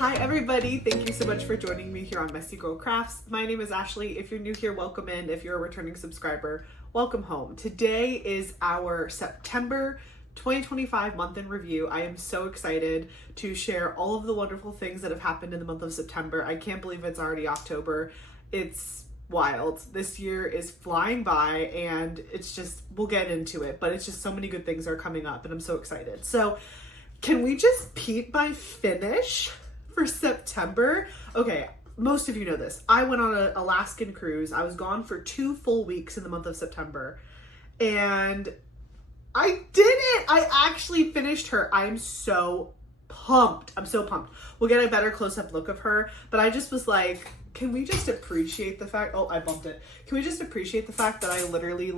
Hi everybody, thank you so much for joining me here on Messy Girl Crafts. My name is Ashley. If you're new here, welcome in. If you're a returning subscriber, welcome home. Today is our September 2025 month in review. I am so excited to share all of the wonderful things that have happened in the month of September. I can't believe it's already October. It's wild. This year is flying by and it's just, we'll get into it, but it's just so many good things are coming up and I'm so excited. So can we just peep my finish for September? Okay, most of you know this. I went on an Alaskan cruise. I was gone for 2 full weeks in the month of September and I did it. I actually finished her. I am so pumped. I'm so pumped. We'll get a better close-up look of her, but I just was like, can we just appreciate the fact, oh, I bumped it. Can we just appreciate the fact that I literally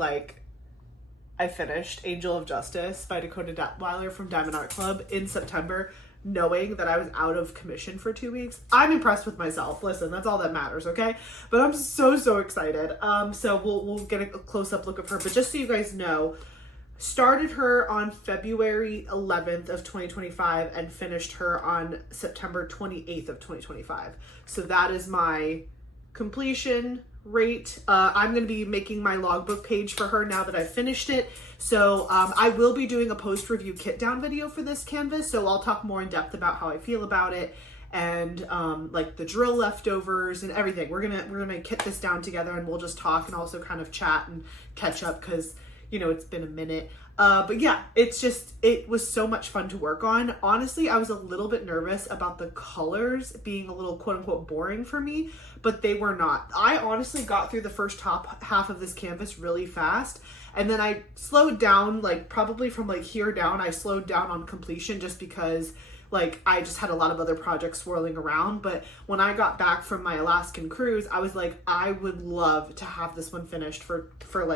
I finished Angel of Justice by Dakota Detweiler from Diamond Art Club in September, knowing that I was out of commission for 2 weeks. I'm impressed with myself. Listen, that's all that matters, okay? But I'm so excited. So we'll get a close-up look of her. But just so you guys know, started her on February 11th of 2025 and finished her on September 28th of 2025. So that is my completion rate. I'm going to be making my logbook page for her now that I've finished it. So I will be doing a post-review kit down video for this canvas. So I'll talk more in depth about how I feel about it and like the drill leftovers and everything. We're gonna kit this down together and we'll just talk and also kind of chat and catch up because, you know, it's been a minute. But yeah, it was so much fun to work on. Honestly, I was a little bit nervous about the colors being a little quote unquote boring for me, but they were not. I honestly got through the first top half of this canvas really fast. And then I slowed down, probably from here down, I slowed down on completion just because I just had a lot of other projects swirling around. But when I got back from my Alaskan cruise, I was like, I would love to have this one finished for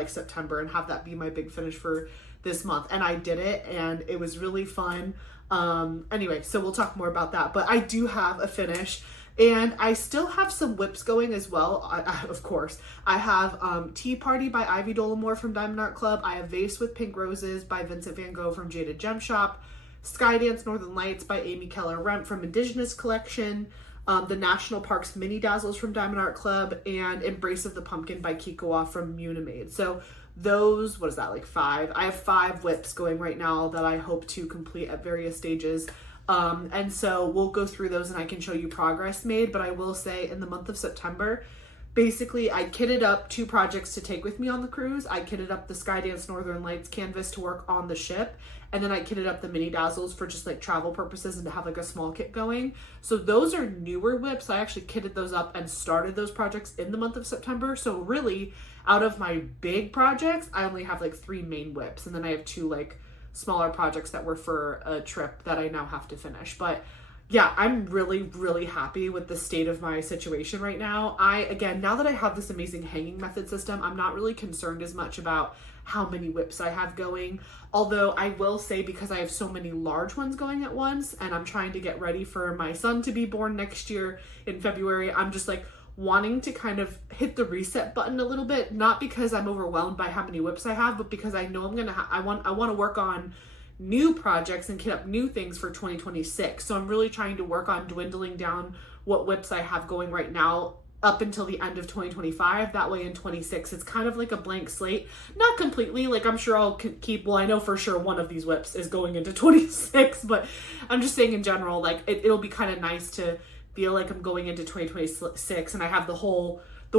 September and have that be my big finish for this month. And I did it and it was really fun. Anyway, so we'll talk more about that, but I do have a finish and I still have some whips going as well. Of course, I have Tea Party by Ivy Dollamore from Diamond Art Club. I have Vase with Pink Roses by Vincent Van Gogh from Jaded Gem Shop. Skydance Northern Lights by Amy Keller Remp from Indigenous Collection. The National Parks Mini Dazzles from Diamond Art Club, and Embrace of the Pumpkin by Kikoa from Munimade. So those, what is that, 5? I have 5 whips going right now that I hope to complete at various stages. And so we'll go through those and I can show you progress made. But I will say in the month of September, basically I kitted up 2 projects to take with me on the cruise. I kitted up the Skydance Northern Lights canvas to work on the ship. And then I kitted up the mini dazzles for just travel purposes and to have a small kit going. So those are newer whips. I actually kitted those up and started those projects in the month of September. So really out of my big projects, I only have 3 main whips. And then I have 2 smaller projects that were for a trip that I now have to finish. But yeah, I'm really happy with the state of my situation right now. Again, now that I have this amazing hanging method system, I'm not really concerned as much about how many whips I have going. Although I will say, because I have so many large ones going at once and I'm trying to get ready for my son to be born next year in February, I'm just wanting to kind of hit the reset button a little bit, not because I'm overwhelmed by how many whips I have, but because I know I want to work on new projects and kit up new things for 2026. So I'm really trying to work on dwindling down what whips I have going right now up until the end of 2025. That way in 26, it's kind of like a blank slate. Not completely, I'm sure I'll keep, well, I know for sure one of these whips is going into 26, but I'm just saying in general, it'll be kind of nice to feel like I'm going into 2026 and I have the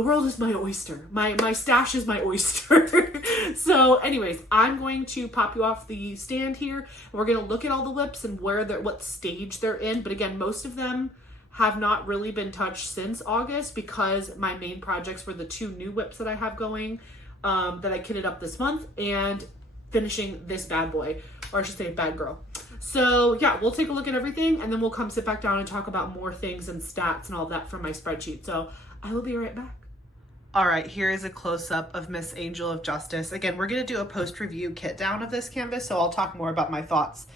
world is my oyster. My stash is my oyster. So anyways, I'm going to pop you off the stand here and we're going to look at all the whips and what stage they're in. But again, most of them have not really been touched since August because my main projects were the 2 new whips that I have going that I kitted up this month and finishing this bad boy, or I should say bad girl. So yeah, we'll take a look at everything and then we'll come sit back down and talk about more things and stats and all that from my spreadsheet. So I will be right back. All right, here is a close-up of Miss Angel of Justice. Again, we're going to do a post-review kit down of this canvas, so I'll talk more about my thoughts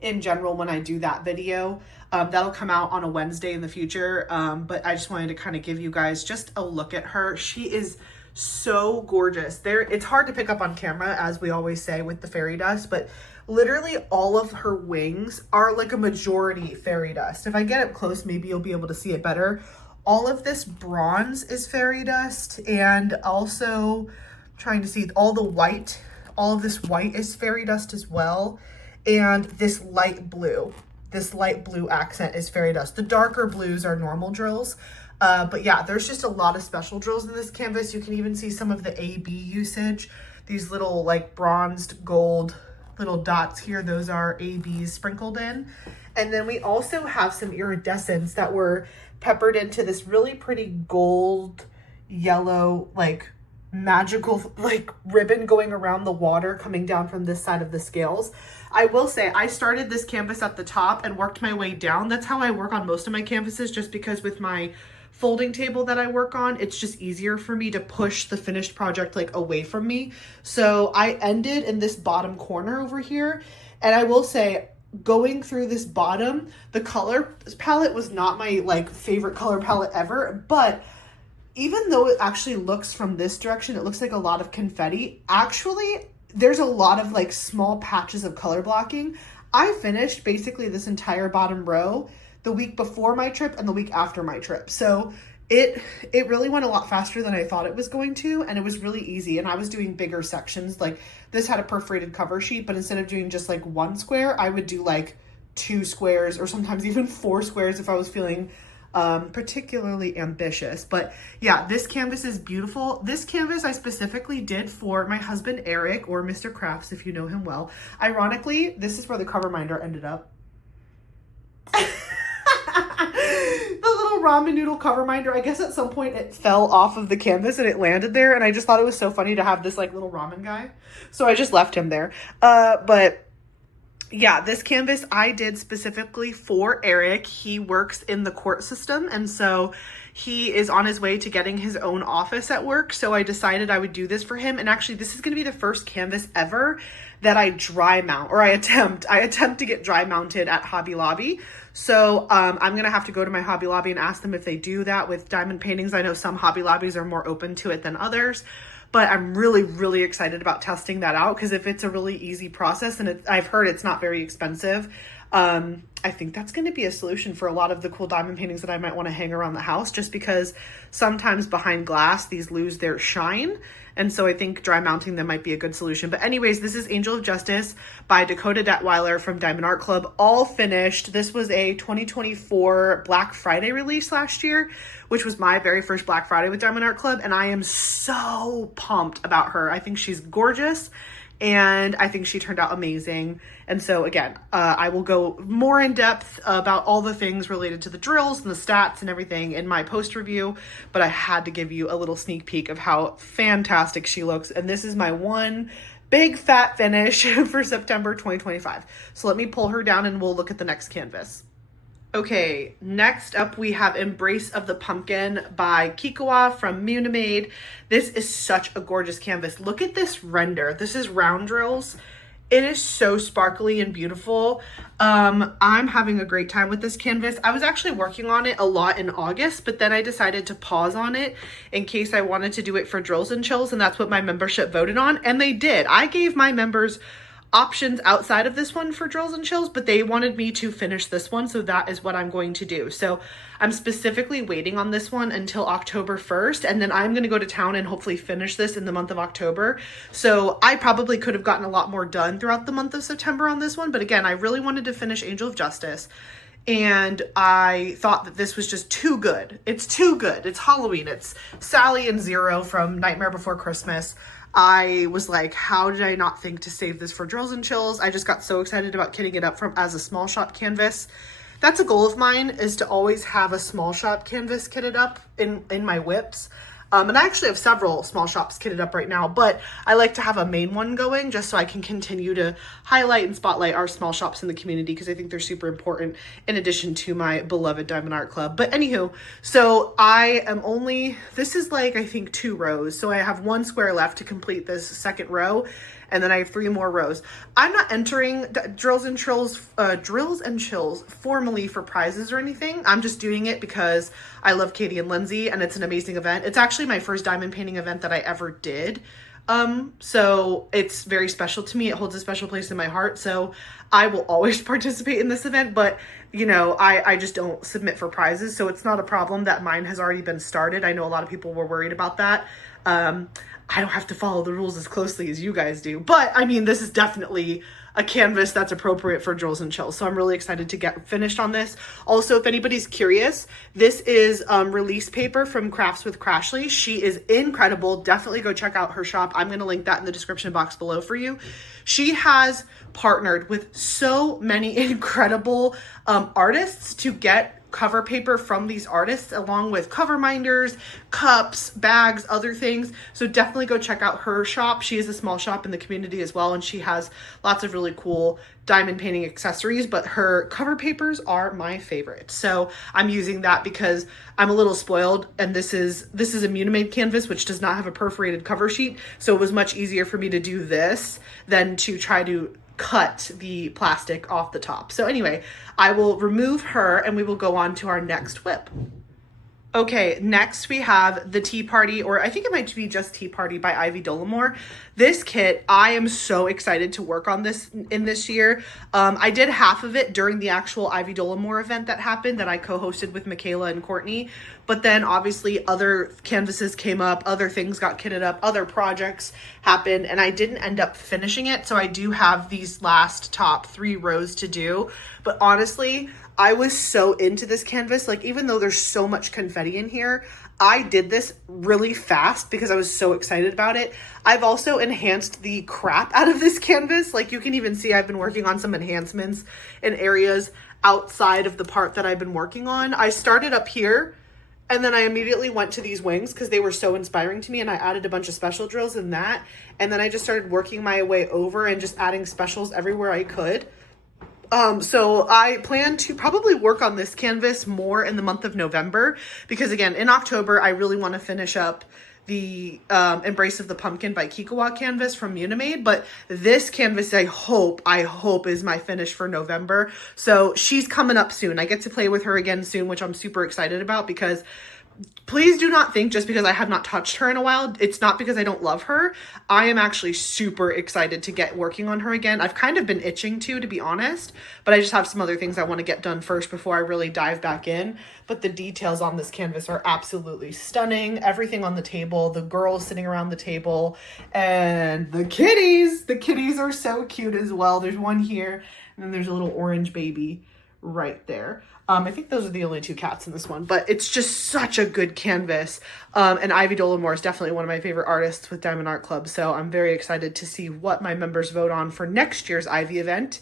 in general when I do that video. That'll come out on a Wednesday in the future, but I just wanted to kind of give you guys just a look at her. She is So gorgeous. It's hard to pick up on camera, as we always say with the fairy dust, but literally all of her wings are like a majority fairy dust. If I get up close, maybe you'll be able to see it better. All of this bronze is fairy dust, and also trying to see all of this white is fairy dust as well. And this light blue accent is fairy dust. The darker blues are normal drills. But yeah, there's just a lot of special drills in this canvas. You can even see some of the AB usage. These little like bronzed gold little dots here, those are ABs sprinkled in. And then we also have some iridescents that were peppered into this really pretty gold, yellow, like magical like ribbon going around the water coming down from this side of the scales. I will say I started this canvas at the top and worked my way down. That's how I work on most of my canvases, just because with my folding table that I work on, it's just easier for me to push the finished project like away from me. So I ended in this bottom corner over here. And I will say, going through this bottom, the color palette was not my like favorite color palette ever, but even though it actually looks from this direction, it looks like a lot of confetti. Actually, there's a lot of like small patches of color blocking. I finished basically this entire bottom row the week before my trip and the week after my trip. So it really went a lot faster than I thought it was going to, and it was really easy. And I was doing bigger sections. Like this had a perforated cover sheet, but instead of doing just like one square, I would do like 2 squares or sometimes even 4 squares if I was feeling particularly ambitious. But yeah, this canvas is beautiful. This canvas I specifically did for my husband Eric, or Mr. Crafts if you know him well. Ironically, this is where the cover minder ended up. The little ramen noodle cover minder, I guess at some point it fell off of the canvas and it landed there, and I just thought it was so funny to have this like little ramen guy, so I just left him there. But yeah, this canvas I did specifically for Eric. He works in the court system, and so he is on his way to getting his own office at work. So I decided I would do this for him. And actually, this is going to be the first canvas ever that I dry mount, or I attempt to get dry mounted at Hobby Lobby. So I'm going to have to go to my Hobby Lobby and ask them if they do that with diamond paintings. I know some Hobby Lobbies are more open to it than others, but I'm really, really excited about testing that out, because if it's a really easy process, and I've heard it's not very expensive, I think that's going to be a solution for a lot of the cool diamond paintings that I might want to hang around the house, just because sometimes behind glass, these lose their shine. And so I think dry mounting them might be a good solution. But anyways, this is Angel of Justice by Dakota Detweiler from Diamond Art Club, all finished. This was a 2024 Black Friday release last year, which was my very first Black Friday with Diamond Art Club. And I am so pumped about her. I think she's gorgeous, and I think she turned out amazing. And so again, I will go more in depth about all the things related to the drills and the stats and everything in my post review, but I had to give you a little sneak peek of how fantastic she looks. And this is my one big fat finish for September 2025. So let me pull her down and we'll look at the next canvas. Okay, next up we have Embrace of the Pumpkin by Kikoa from Munimade. This is such a gorgeous canvas. Look at this render. This is round drills. It is so sparkly and beautiful. I'm having a great time with this canvas. I was actually working on it a lot in August, but then I decided to pause on it in case I wanted to do it for Drills and Chills, and that's what my membership voted on, and they did. I gave my members options outside of this one for Drills and Chills, but they wanted me to finish this one, so that is what I'm going to do. So I'm specifically waiting on this one until October 1st, and then I'm going to go to town and hopefully finish this in the month of October. So I probably could have gotten a lot more done throughout the month of September on this one, but again, I really wanted to finish Angel of Justice, and I thought that this was just too good. It's too good. It's Halloween. It's Sally and Zero from Nightmare Before Christmas. I was like, how did I not think to save this for Drills and Chills? I just got so excited about kitting it up as a small shop canvas. That's a goal of mine, is to always have a small shop canvas kitted up in my whips. And I actually have several small shops kitted up right now, but I like to have a main one going just so I can continue to highlight and spotlight our small shops in the community, because I think they're super important in addition to my beloved Diamond Art Club. But anywho, so this is like, I think 2 rows. So I have 1 square left to complete this second row. and then I have 3 more rows. I'm not entering drills and chills formally for prizes or anything. I'm just doing it because I love Katie and Lindsay, and it's an amazing event. It's actually my first diamond painting event that I ever did. So it's very special to me. It holds a special place in my heart. So I will always participate in this event, but you know, I just don't submit for prizes. So it's not a problem that mine has already been started. I know a lot of people were worried about that. I don't have to follow the rules as closely as you guys do, but I mean, this is definitely a canvas that's appropriate for drills and chills. So I'm really excited to get finished on this. Also, if anybody's curious, this is release paper from Crafts with Crashley. She is incredible. Definitely go check out her shop. I'm going to link that in the description box below for you. She has partnered with so many incredible artists to get cover paper from these artists, along with cover minders, cups, bags, other things. So definitely go check out her shop. She is a small shop in the community as well, and she has lots of really cool diamond painting accessories, but her cover papers are my favorite. So I'm using that because I'm a little spoiled, and this is a Munimade canvas, which does not have a perforated cover sheet. So it was much easier for me to do this than to try to cut the plastic off the top. So anyway, I will remove her and we will go on to our next whip. Okay, next we have the Tea Party, or I think it might be just Tea Party by Ivy Dollamore. This kit, I am so excited to work on this in this year. I did half of it during the actual Ivy Dollamore event that happened that I co-hosted with Michaela and Courtney. But then obviously other canvases came up, other things got kitted up, other projects happened, and I didn't end up finishing it. So I do have these last top 3 rows to do. But honestly, I was so into this canvas. Like, even though there's so much confetti in here, I did this really fast because I was so excited about it. I've also enhanced the crap out of this canvas. Like, you can even see I've been working on some enhancements in areas outside of the part that I've been working on. I started up here, and then I immediately went to these wings because they were so inspiring to me, and I added a bunch of special drills in that. And then I just started working my way over and just adding specials everywhere I could. So I plan to probably work on this canvas more in the month of November, because again, in October, I really want to finish up the Embrace of the Pumpkin by Kikawa canvas from Munimade. But this canvas, I hope is my finish for November. So she's coming up soon. I get to play with her again soon, which I'm super excited about, because please do not think just because I have not touched her in a while, it's not because I don't love her. I am actually super excited to get working on her again. I've kind of been itching to be honest, but I just have some other things I want to get done first before I really dive back in. But the details on this canvas are absolutely stunning. Everything on the table, the girls sitting around the table, and the kitties. The kitties are so cute as well. There's one here, and then there's a little orange baby right there. I think those are the only 2 cats in this one, but it's just such a good canvas. And Ivy Dollamore is definitely one of my favorite artists with Diamond Art Club. So I'm very excited to see what my members vote on for next year's Ivy event,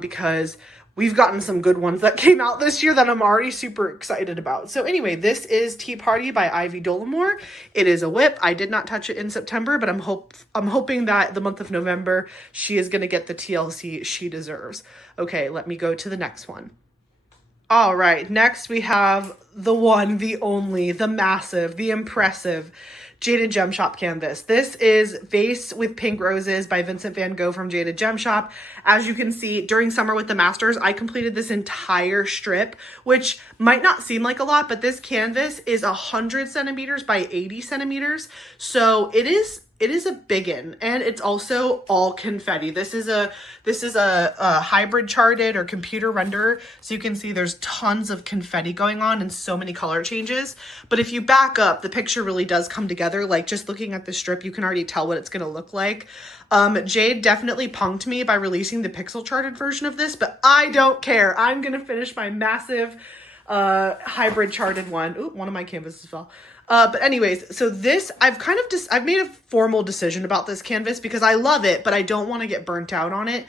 because we've gotten some good ones that came out this year that I'm already super excited about. So anyway, this is Tea Party by Ivy Dollamore. It is a whip. I did not touch it in September, but I'm hoping that the month of November, she is going to get the TLC she deserves. Okay, let me go to the next one. All right, next we have the one, the only, the massive, the impressive Jaded Gem Shop canvas. This is Vase with Pink Roses by Vincent Van Gogh from Jaded Gem Shop. As you can see, during Summer with the Masters, I completed this entire strip, which might not seem like a lot, but this canvas is 100 centimeters by 80 centimeters. So it is a biggin, and it's also all confetti. This is a hybrid charted or computer renderer. So you can see there's tons of confetti going on and so many color changes. But if you back up, the picture really does come together. Like, just looking at the strip, you can already tell what it's going to look like. Jade definitely punked me by releasing the pixel charted version of this, but I don't care. I'm going to finish my massive hybrid charted one. Ooh, one of my canvases fell. But anyways, so this, I've made a formal decision about this canvas because I love it, but I don't want to get burnt out on it.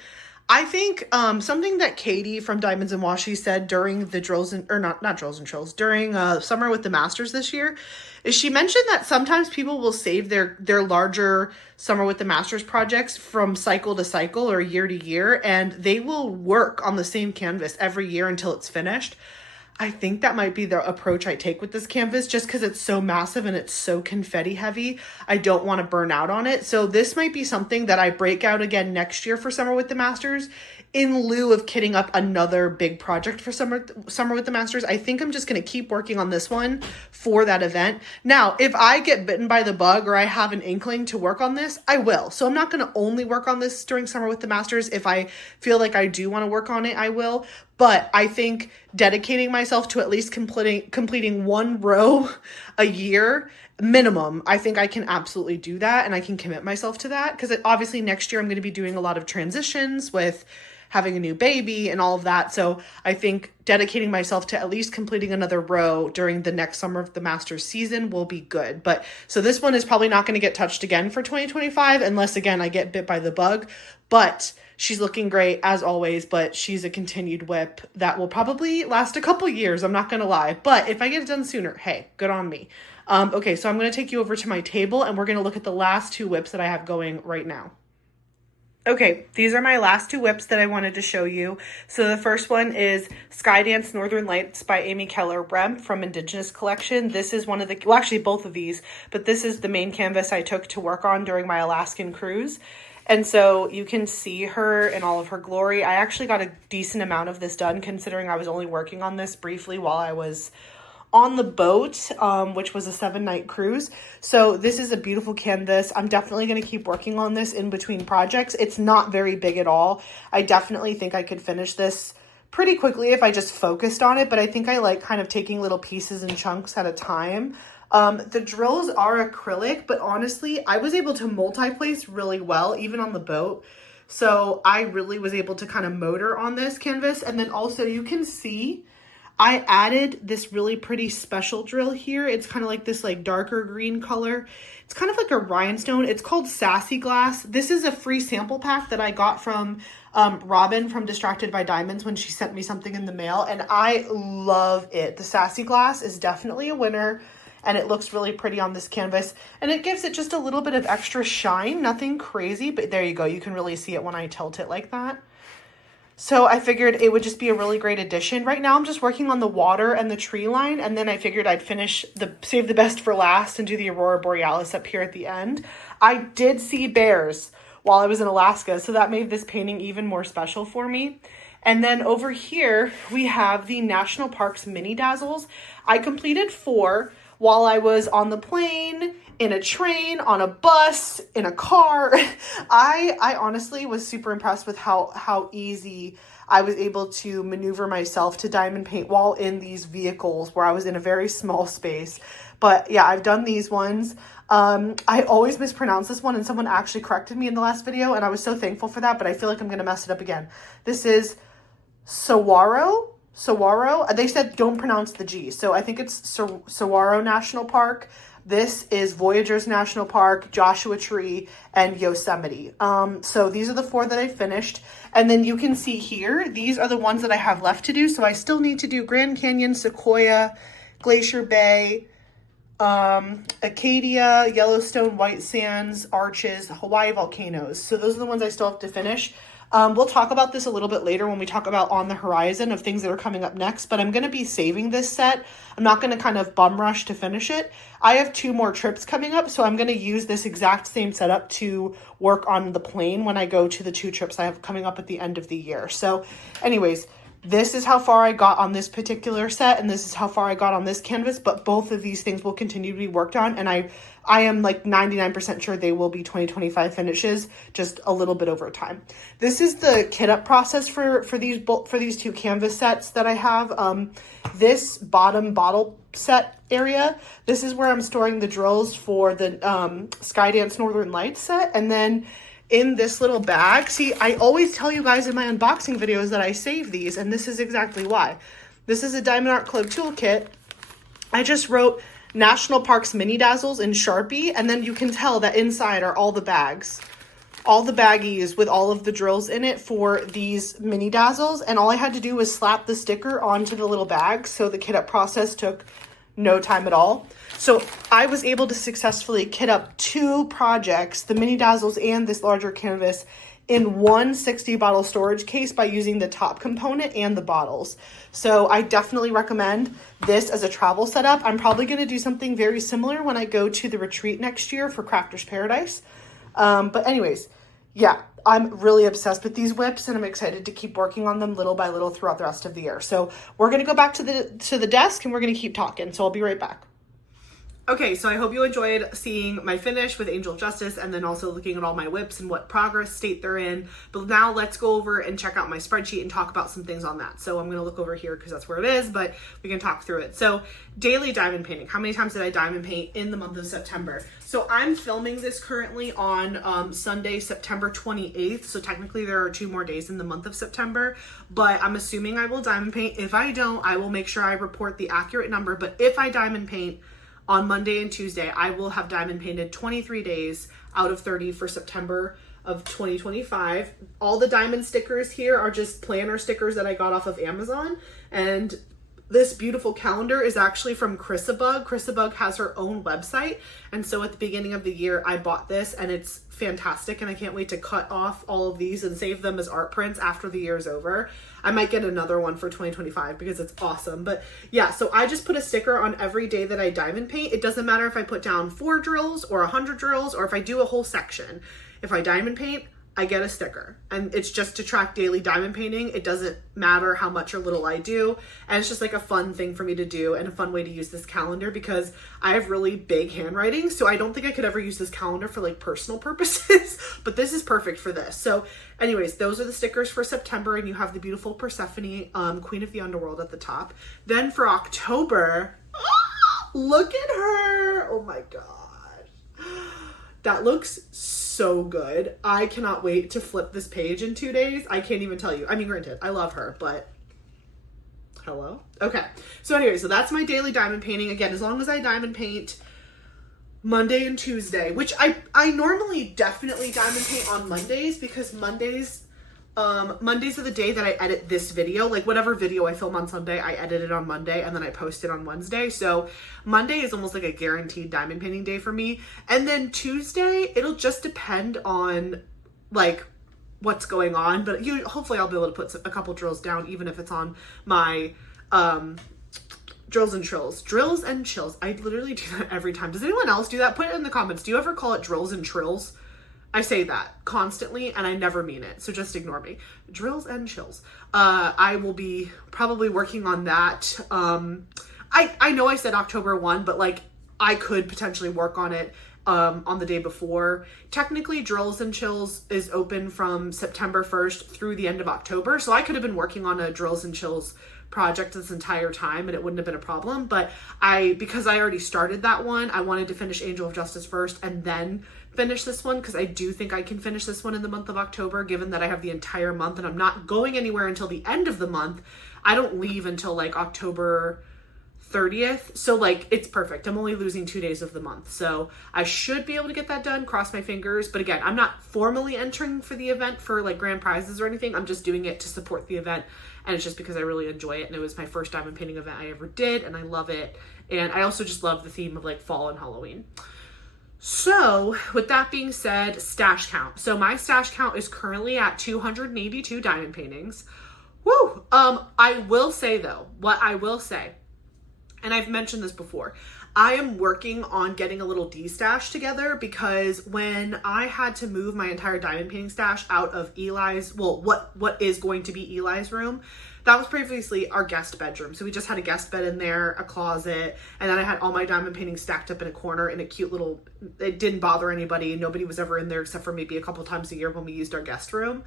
I think something that Katie from Diamonds and Washi said during the during Summer with the Masters this year, is she mentioned that sometimes people will save their larger Summer with the Masters projects from cycle to cycle or year to year, and they will work on the same canvas every year until it's finished. I think that might be the approach I take with this canvas, just because it's so massive and it's so confetti heavy. I don't want to burn out on it. So this might be something that I break out again next year for Summer with the Masters, in lieu of kitting up another big project for Summer with the Masters. I think I'm just going to keep working on this one for that event. Now, if I get bitten by the bug or I have an inkling to work on this, I will. So I'm not going to only work on this during Summer with the Masters. If I feel like I do want to work on it, I will. But I think dedicating myself to at least completing one row a year minimum, I think I can absolutely do that, and I can commit myself to that, because obviously next year I'm going to be doing a lot of transitions with having a new baby and all of that. So I think dedicating myself to at least completing another row during the next Summer of the Masters season will be good. But so this one is probably not going to get touched again for 2025 unless, again, I get bit by the bug. But she's looking great as always, but she's a continued whip that will probably last a couple years. I'm not going to lie. But if I get it done sooner, hey, good on me. Okay, so I'm going to take you over to my table and we're going to look at the last two whips that I have going right now. Okay, these are my last two whips that I wanted to show you. So the first one is Skydance Northern Lights by Amy Keller Bremp from Indigenous Collection. This is one of the, well, actually both of these, but this is the main canvas I took to work on during my Alaskan cruise. And so you can see her in all of her glory. I actually got a decent amount of this done, considering I was only working on this briefly while I was on the boat, which was a 7-night cruise. So this is a beautiful canvas. I'm definitely going to keep working on this in between projects. It's not very big at all. I definitely think I could finish this pretty quickly if I just focused on it, but I think I like kind of taking little pieces and chunks at a time. The drills are acrylic, but honestly, I was able to multi-place really well, even on the boat. So I really was able to kind of motor on this canvas. And then also you can see I added this really pretty special drill here. It's kind of like this like darker green color. It's kind of like a rhinestone. It's called Sassy Glass. This is a free sample pack that I got from Robin from Distracted by Diamonds when she sent me something in the mail, and I love it. The Sassy Glass is definitely a winner, and it looks really pretty on this canvas, and it gives it just a little bit of extra shine. Nothing crazy, but there you go. You can really see it when I tilt it like that. So I figured it would just be a really great addition. Right now I'm just working on the water and the tree line, and then I figured I'd save the best for last and do the Aurora Borealis up here at the end. I did see bears while I was in Alaska, so that made this painting even more special for me. And then over here we have the National Parks Mini Dazzles. I completed 4 while I was on the plane, in a train, on a bus, in a car. I honestly was super impressed with how easy I was able to maneuver myself to diamond paint while in these vehicles where I was in a very small space. But yeah, I've done these ones. I always mispronounce this one, and someone actually corrected me in the last video, and I was so thankful for that, but I feel like I'm going to mess it up again. This is Saguaro. They said don't pronounce the G, so I think it's Saguaro National Park. This is Voyageurs National Park, Joshua Tree, and Yosemite. So these are the 4 that I finished. And then you can see here, these are the ones that I have left to do. So I still need to do Grand Canyon, Sequoia, Glacier Bay, Acadia, Yellowstone, White Sands, Arches, Hawaii volcanoes. So those are the ones I still have to finish. We'll talk about this a little bit later when we talk about on the horizon of things that are coming up next, but I'm going to be saving this set. I'm not going to kind of bum rush to finish it. I have 2 more trips coming up, so I'm going to use this exact same setup to work on the plane when I go to the 2 trips I have coming up at the end of the year. So anyways, this is how far I got on this particular set, and this is how far I got on this canvas, but both of these things will continue to be worked on, and I am like 99% sure they will be 2025 finishes, just a little bit over time. This is the kit up process for these 2 canvas sets that I have. This bottom bottle set area, this is where I'm storing the drills for the Skydance Northern Lights set, and then in this little bag, see, I always tell you guys in my unboxing videos that I save these, and this is exactly why. This is a Diamond Art Club toolkit. I just wrote National Parks Mini Dazzles in Sharpie, and then you can tell that inside are all the bags. All the baggies with all of the drills in it for these Mini Dazzles, and all I had to do was slap the sticker onto the little bag, so the kit up process took no time at all. So I was able to successfully kit up 2 projects, the Mini Dazzles and this larger canvas, in one 60 bottle storage case by using the top component and the bottles. So I definitely recommend this as a travel setup. I'm probably going to do something very similar when I go to the retreat next year for Crafters Paradise. But anyways, yeah, I'm really obsessed with these whips, and I'm excited to keep working on them little by little throughout the rest of the year. So we're going to go back to the desk, and we're going to keep talking. So I'll be right back. Okay, so I hope you enjoyed seeing my finish with Angel of Justice and then also looking at all my whips and what progress state they're in. But now let's go over and check out my spreadsheet and talk about some things on that. So I'm going to look over here because that's where it is, but we can talk through it. So daily diamond painting. How many times did I diamond paint in the month of September? So I'm filming this currently on Sunday, September 28th. So technically there are 2 more days in the month of September, but I'm assuming I will diamond paint. If I don't, I will make sure I report the accurate number. But if I diamond paint on Monday and Tuesday, I will have diamond painted 23 days out of 30 for September of 2025. All the diamond stickers here are just planner stickers that I got off of Amazon. And this beautiful calendar is actually from Crashley. Crashley has her own website. And so at the beginning of the year, I bought this and it's fantastic. And I can't wait to cut off all of these and save them as art prints after the year's over. I might get another one for 2025 because it's awesome. But yeah, so I just put a sticker on every day that I diamond paint. It doesn't matter if I put down 4 drills or 100 drills or if I do a whole section. If I diamond paint, I get a sticker, and it's just to track daily diamond painting. It doesn't matter how much or little I do, and it's just like a fun thing for me to do and a fun way to use this calendar because I have really big handwriting, so I don't think I could ever use this calendar for like personal purposes, but this is perfect for this. So anyways, those are the stickers for September, and you have the beautiful Persephone, Queen of the Underworld at the top. Then for October, look at her. Oh my God. That looks so good. I cannot wait to flip this page in 2 days. I can't even tell you. I mean, granted, I love her, but hello? Okay. So anyway, so that's my daily diamond painting. Again, as long as I diamond paint Monday and Tuesday, which I normally definitely diamond paint on Mondays because Mondays are the day that I edit this video. Like whatever video I film on Sunday, I edit it on Monday and then I post it on Wednesday. So Monday is almost like a guaranteed diamond painting day for me. And then Tuesday, it'll just depend on like what's going on. But hopefully I'll be able to put a couple drills down, even if it's on my drills and chills. Drills and chills. I literally do that every time. Does anyone else do that? Put it in the comments. Do you ever call it drills and trills? I say that constantly and I never mean it, so just ignore me. Drills and chills. I will be probably working on that. I know I said October 1, but like I could potentially work on it on the day before. Technically, Drills and Chills is open from September 1st through the end of October, so I could have been working on a Drills and Chills project this entire time and it wouldn't have been a problem. But because I already started that one, I wanted to finish Angel of Justice first and then finish this one because I do think I can finish this one in the month of October, given that I have the entire month and I'm not going anywhere until the end of the month. I don't leave until like October 30th. So like it's perfect. I'm only losing 2 days of the month. So I should be able to get that done. Cross my fingers. But again, I'm not formally entering for the event for like grand prizes or anything. I'm just doing it to support the event. And it's just because I really enjoy it. And it was my first diamond painting event I ever did. And I love it. And I also just love the theme of like fall and Halloween. So with that being said, stash count. So my stash count is currently at 282 diamond paintings. Woo! I will say though, what I will say, and I've mentioned this before, I am working on getting a little D-stash together because when I had to move my entire diamond painting stash out of Eli's, well, what is going to be Eli's room, that was previously our guest bedroom. So we just had a guest bed in there, a closet, and then I had all my diamond paintings stacked up in a corner in a cute little, it didn't bother anybody. Nobody was ever in there except for maybe a couple times a year when we used our guest room.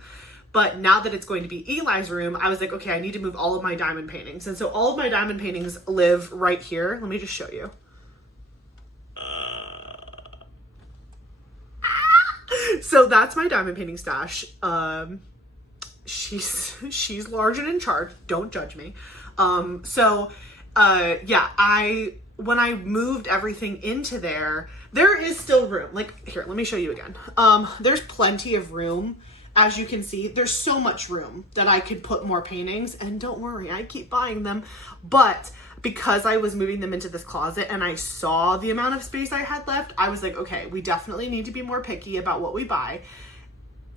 But now that it's going to be Eli's room, I was like, okay, I need to move all of my diamond paintings. And so all of my diamond paintings live right here. Let me just show you. So that's my diamond painting stash. She's large and in charge. Don't judge me. Yeah, when I moved everything into there is still room. Like here, let me show you again. There's plenty of room. As you can see, there's so much room that I could put more paintings, and don't worry, I keep buying them. But because I was moving them into this closet and I saw the amount of space I had left, I was like, okay, we definitely need to be more picky about what we buy.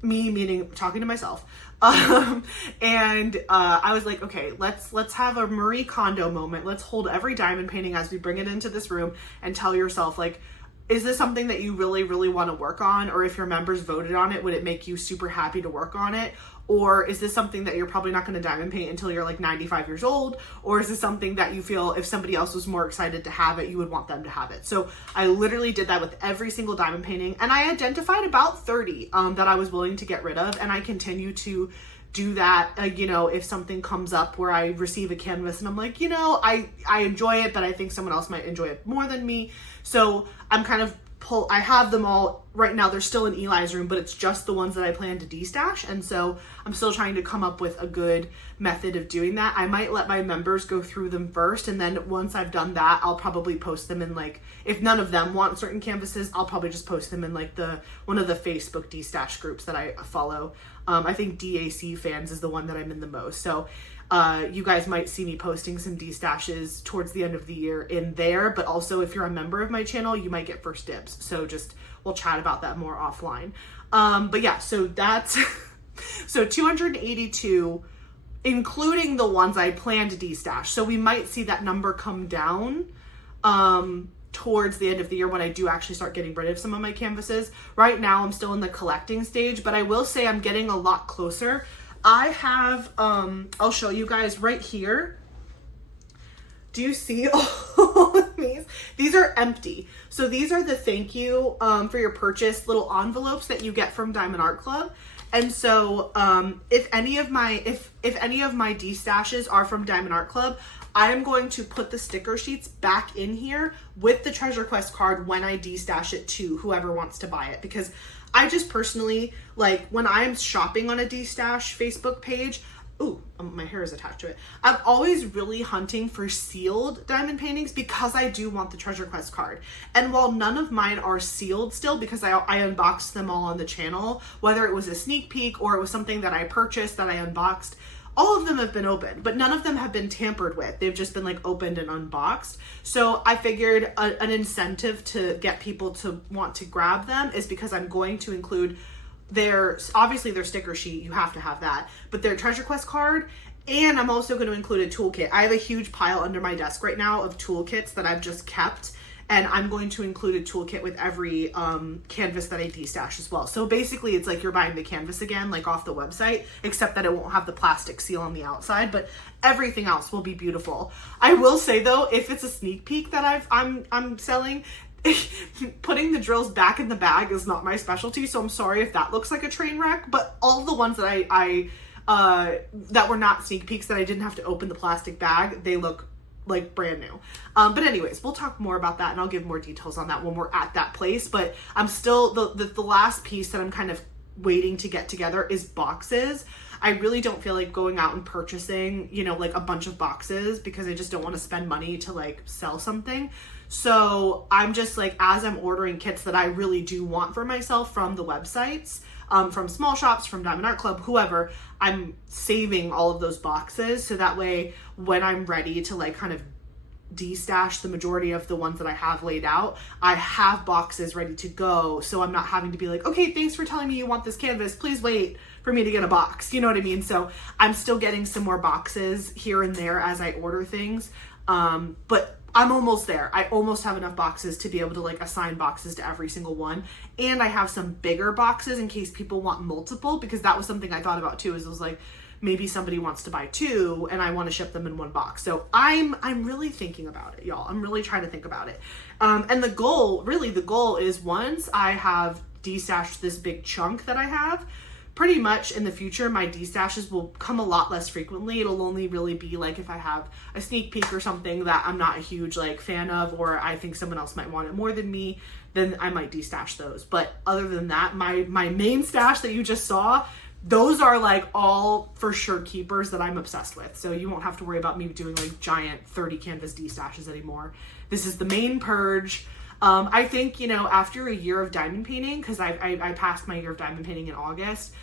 me meaning talking to myself. And I was like, okay, let's have a Marie Kondo moment. Let's hold every diamond painting as we bring it into this room and tell yourself, like, is this something that you really, really want to work on? Or if your members voted on it, would it make you super happy to work on it? Or is this something that you're probably not going to diamond paint until you're like 95 years old? Or is this something that you feel if somebody else was more excited to have it, you would want them to have it? So I literally did that with every single diamond painting, and I identified about 30 that I was willing to get rid of, and I continue to do that. You know, if something comes up where I receive a canvas and I'm like, you know, I enjoy it, but I think someone else might enjoy it more than me. So I'm kind of I have them all right now. They're still in Eli's room, but it's just the ones that I plan to de-stash. And so I'm still trying to come up with a good method of doing that. I might let my members go through them first. And then once I've done that, I'll probably post them in, like, if none of them want certain canvases, I'll probably just post them in like one of the Facebook de-stash groups that I follow. I think DAC fans is the one that I'm in the most. So you guys might see me posting some de-stashes towards the end of the year in there, but also if you're a member of my channel, you might get first dibs. So we'll chat about that more offline. But yeah, so that's, so 282, including the ones I plan to de-stash. So we might see that number come down, towards the end of the year when I do actually start getting rid of some of my canvases. Right now I'm still in the collecting stage, but I will say I'm getting a lot closer. I have, I'll show you guys right here. Do you see all of these? These are empty. So these are the thank you for your purchase little envelopes that you get from Diamond Art Club. And so if any of my de-stashes are from Diamond Art Club, I am going to put the sticker sheets back in here with the Treasure Quest card when I de-stash it to whoever wants to buy it. Because I just personally, like, when I'm shopping on a de-stash Facebook page, my hair is attached to it. I'm always really hunting for sealed diamond paintings because I do want the Treasure Quest card. And while none of mine are sealed still, because I unboxed them all on the channel, whether it was a sneak peek or it was something that I purchased that I unboxed, all of them have been opened, but none of them have been tampered with. They've just been like opened and unboxed. So I figured an incentive to get people to want to grab them is because I'm going to include obviously their sticker sheet, you have to have that, but their Treasure Quest card, and I'm also going to include a toolkit. I have a huge pile under my desk right now of toolkits that I've just kept, and I'm going to include a toolkit with every canvas that I de-stash as well. So basically it's like you're buying the canvas again, like off the website, except that it won't have the plastic seal on the outside, but everything else will be beautiful. I will say though, if it's a sneak peek that I'm selling, putting the drills back in the bag is not my specialty, so I'm sorry if that looks like a train wreck, but all the ones that I that were not sneak peeks that I didn't have to open the plastic bag, they look like brand new. But anyways, we'll talk more about that and I'll give more details on that when we're at that place. But I'm still, the last piece that I'm kind of waiting to get together is boxes. I really don't feel like going out and purchasing, you know, like a bunch of boxes because I just don't want to spend money to like sell something. So I'm just like, as I'm ordering kits that I really do want for myself from the websites, from small shops, from Diamond Art Club, whoever, I'm saving all of those boxes. So that way, when I'm ready to like kind of de-stash the majority of the ones that I have laid out, I have boxes ready to go. So I'm not having to be like, okay, thanks for telling me you want this canvas. Please wait for me to get a box. You know what I mean? So I'm still getting some more boxes here and there as I order things. But I'm almost there. I almost have enough boxes to be able to like assign boxes to every single one. And I have some bigger boxes in case people want multiple, because that was something I thought about too, is it was like, maybe somebody wants to buy two and I want to ship them in one box. So I'm really thinking about it, y'all. I'm really trying to think about it. And the goal is once I have de-stashed this big chunk that I have, pretty much in the future, my de-stashes will come a lot less frequently. It'll only really be like if I have a sneak peek or something that I'm not a huge like fan of, or I think someone else might want it more than me, then I might de-stash those. But other than that, my main stash that you just saw, those are like all for sure keepers that I'm obsessed with. So you won't have to worry about me doing like giant 30 canvas de-stashes anymore. This is the main purge. I think, you know, after a year of diamond painting, because I passed my year of diamond painting in August,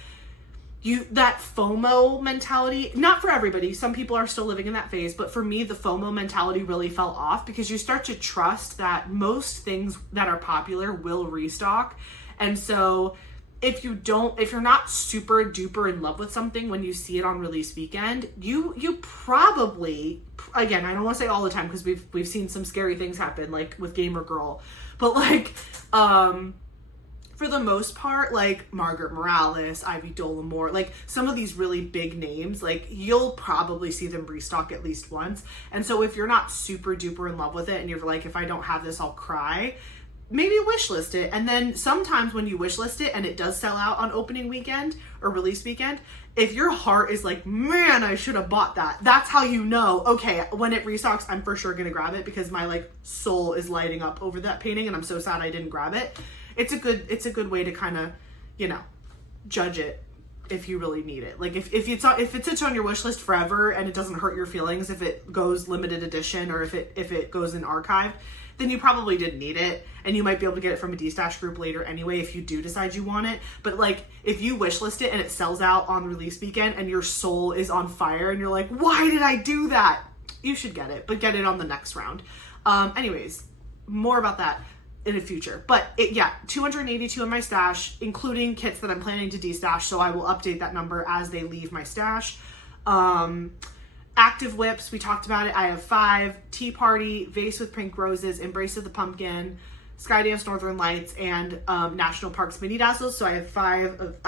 that FOMO mentality, not for everybody, some people are still living in that phase, but for me, the FOMO mentality really fell off because you start to trust that most things that are popular will restock. And so if you're not super duper in love with something when you see it on release weekend, you probably, again, I don't want to say all the time because we've seen some scary things happen, like with Gamer Girl, but like, for the most part, like Margaret Morales, Ivy Dolamore, like some of these really big names, like you'll probably see them restock at least once. And so if you're not super duper in love with it and you're like, if I don't have this, I'll cry, maybe wishlist it. And then sometimes when you wishlist it and it does sell out on opening weekend or release weekend, if your heart is like, man, I should have bought that, that's how you know, okay, when it restocks, I'm for sure gonna grab it because my like soul is lighting up over that painting and I'm so sad I didn't grab it. It's a good way to kind of, you know, judge it if you really need it. Like if it sits on your wish list forever and it doesn't hurt your feelings if it goes limited edition or if it goes in archive, then you probably didn't need it, and you might be able to get it from a D-Stash group later anyway if you do decide you want it. But like if you wishlist it and it sells out on release weekend and your soul is on fire and you're like, why did I do that? You should get it, but get it on the next round. Anyways, more about that in the future. But yeah, 282 in my stash, including kits that I'm planning to de-stash, so I will update that number as they leave my stash. Active whips, we talked about it. I have 5: Tea Party, Vase with Pink Roses, Embrace of the Pumpkin, Skydance Northern Lights, and National Parks Mini Dazzles. So I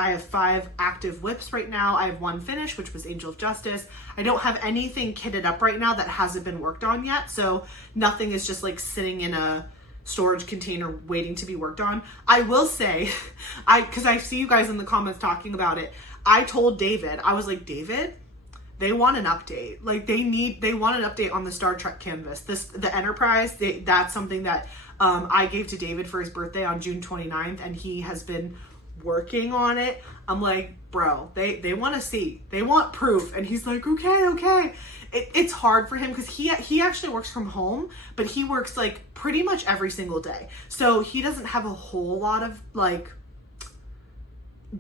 have 5 active whips right now. I have 1 finish, which was Angel of Justice. I don't have anything kitted up right now that hasn't been worked on yet, so nothing is just like sitting in a storage container waiting to be worked on. I will say, because I see you guys in the comments talking about it, I told David, I was like, David, they want an update. Like they want an update on the Star Trek canvas. The Enterprise, that's something that I gave to David for his birthday on June 29th, and he has been working on it. I'm like, bro, they want to see, they want proof. And he's like, okay. It's hard for him because he actually works from home, but he works like pretty much every single day. So he doesn't have a whole lot of like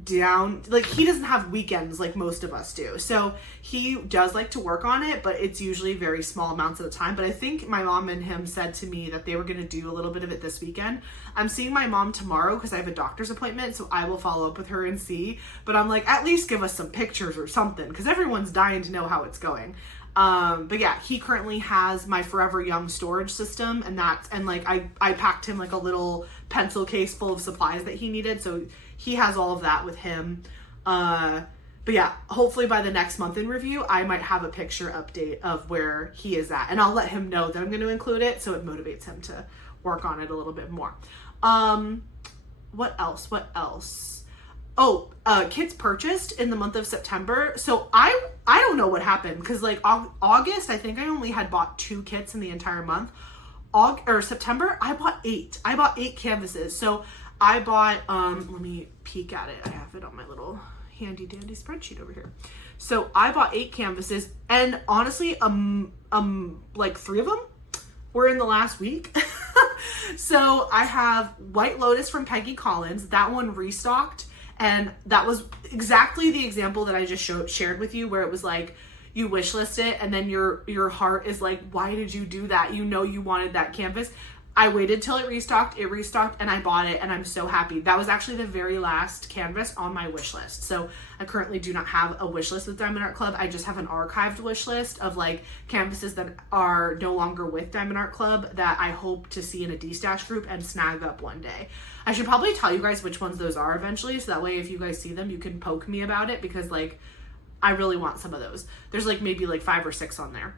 he doesn't have weekends like most of us do. So he does like to work on it, but it's usually very small amounts at a time. But I think my mom and him said to me that they were going to do a little bit of it this weekend. I'm seeing my mom tomorrow because I have a doctor's appointment, so I will follow up with her and see. But I'm like, at least give us some pictures or something because everyone's dying to know how it's going. But yeah, he currently has my Forever Young storage system, and like I packed him like a little pencil case full of supplies that he needed, so he has all of that with him. But yeah, hopefully by the next month in review, I might have a picture update of where he is at, and I'll let him know that I'm going to include it, so it motivates him to work on it a little bit more. What else? Oh, kits purchased in the month of September. So I don't know what happened because like August, I think I only had bought 2 kits in the entire month. September, I bought 8. I bought 8 canvases. So I bought, let me peek at it. I have it on my little handy dandy spreadsheet over here. So I bought 8 canvases, and honestly, like 3 of them were in the last week. So I have White Lotus from Peggy Collins. That one restocked. And that was exactly the example that I just shared with you, where it was like, you wish list it and then your heart is like, why did you do that? You know you wanted that canvas. I waited till it restocked, and I bought it, and I'm so happy. That was actually the very last canvas on my wish list. So I currently do not have a wish list with Diamond Art Club. I just have an archived wish list of like canvases that are no longer with Diamond Art Club that I hope to see in a D-Stash group and snag up one day. I should probably tell you guys which ones those are eventually, so that way if you guys see them, you can poke me about it, because like I really want some of those. There's like maybe like 5 or 6 on there.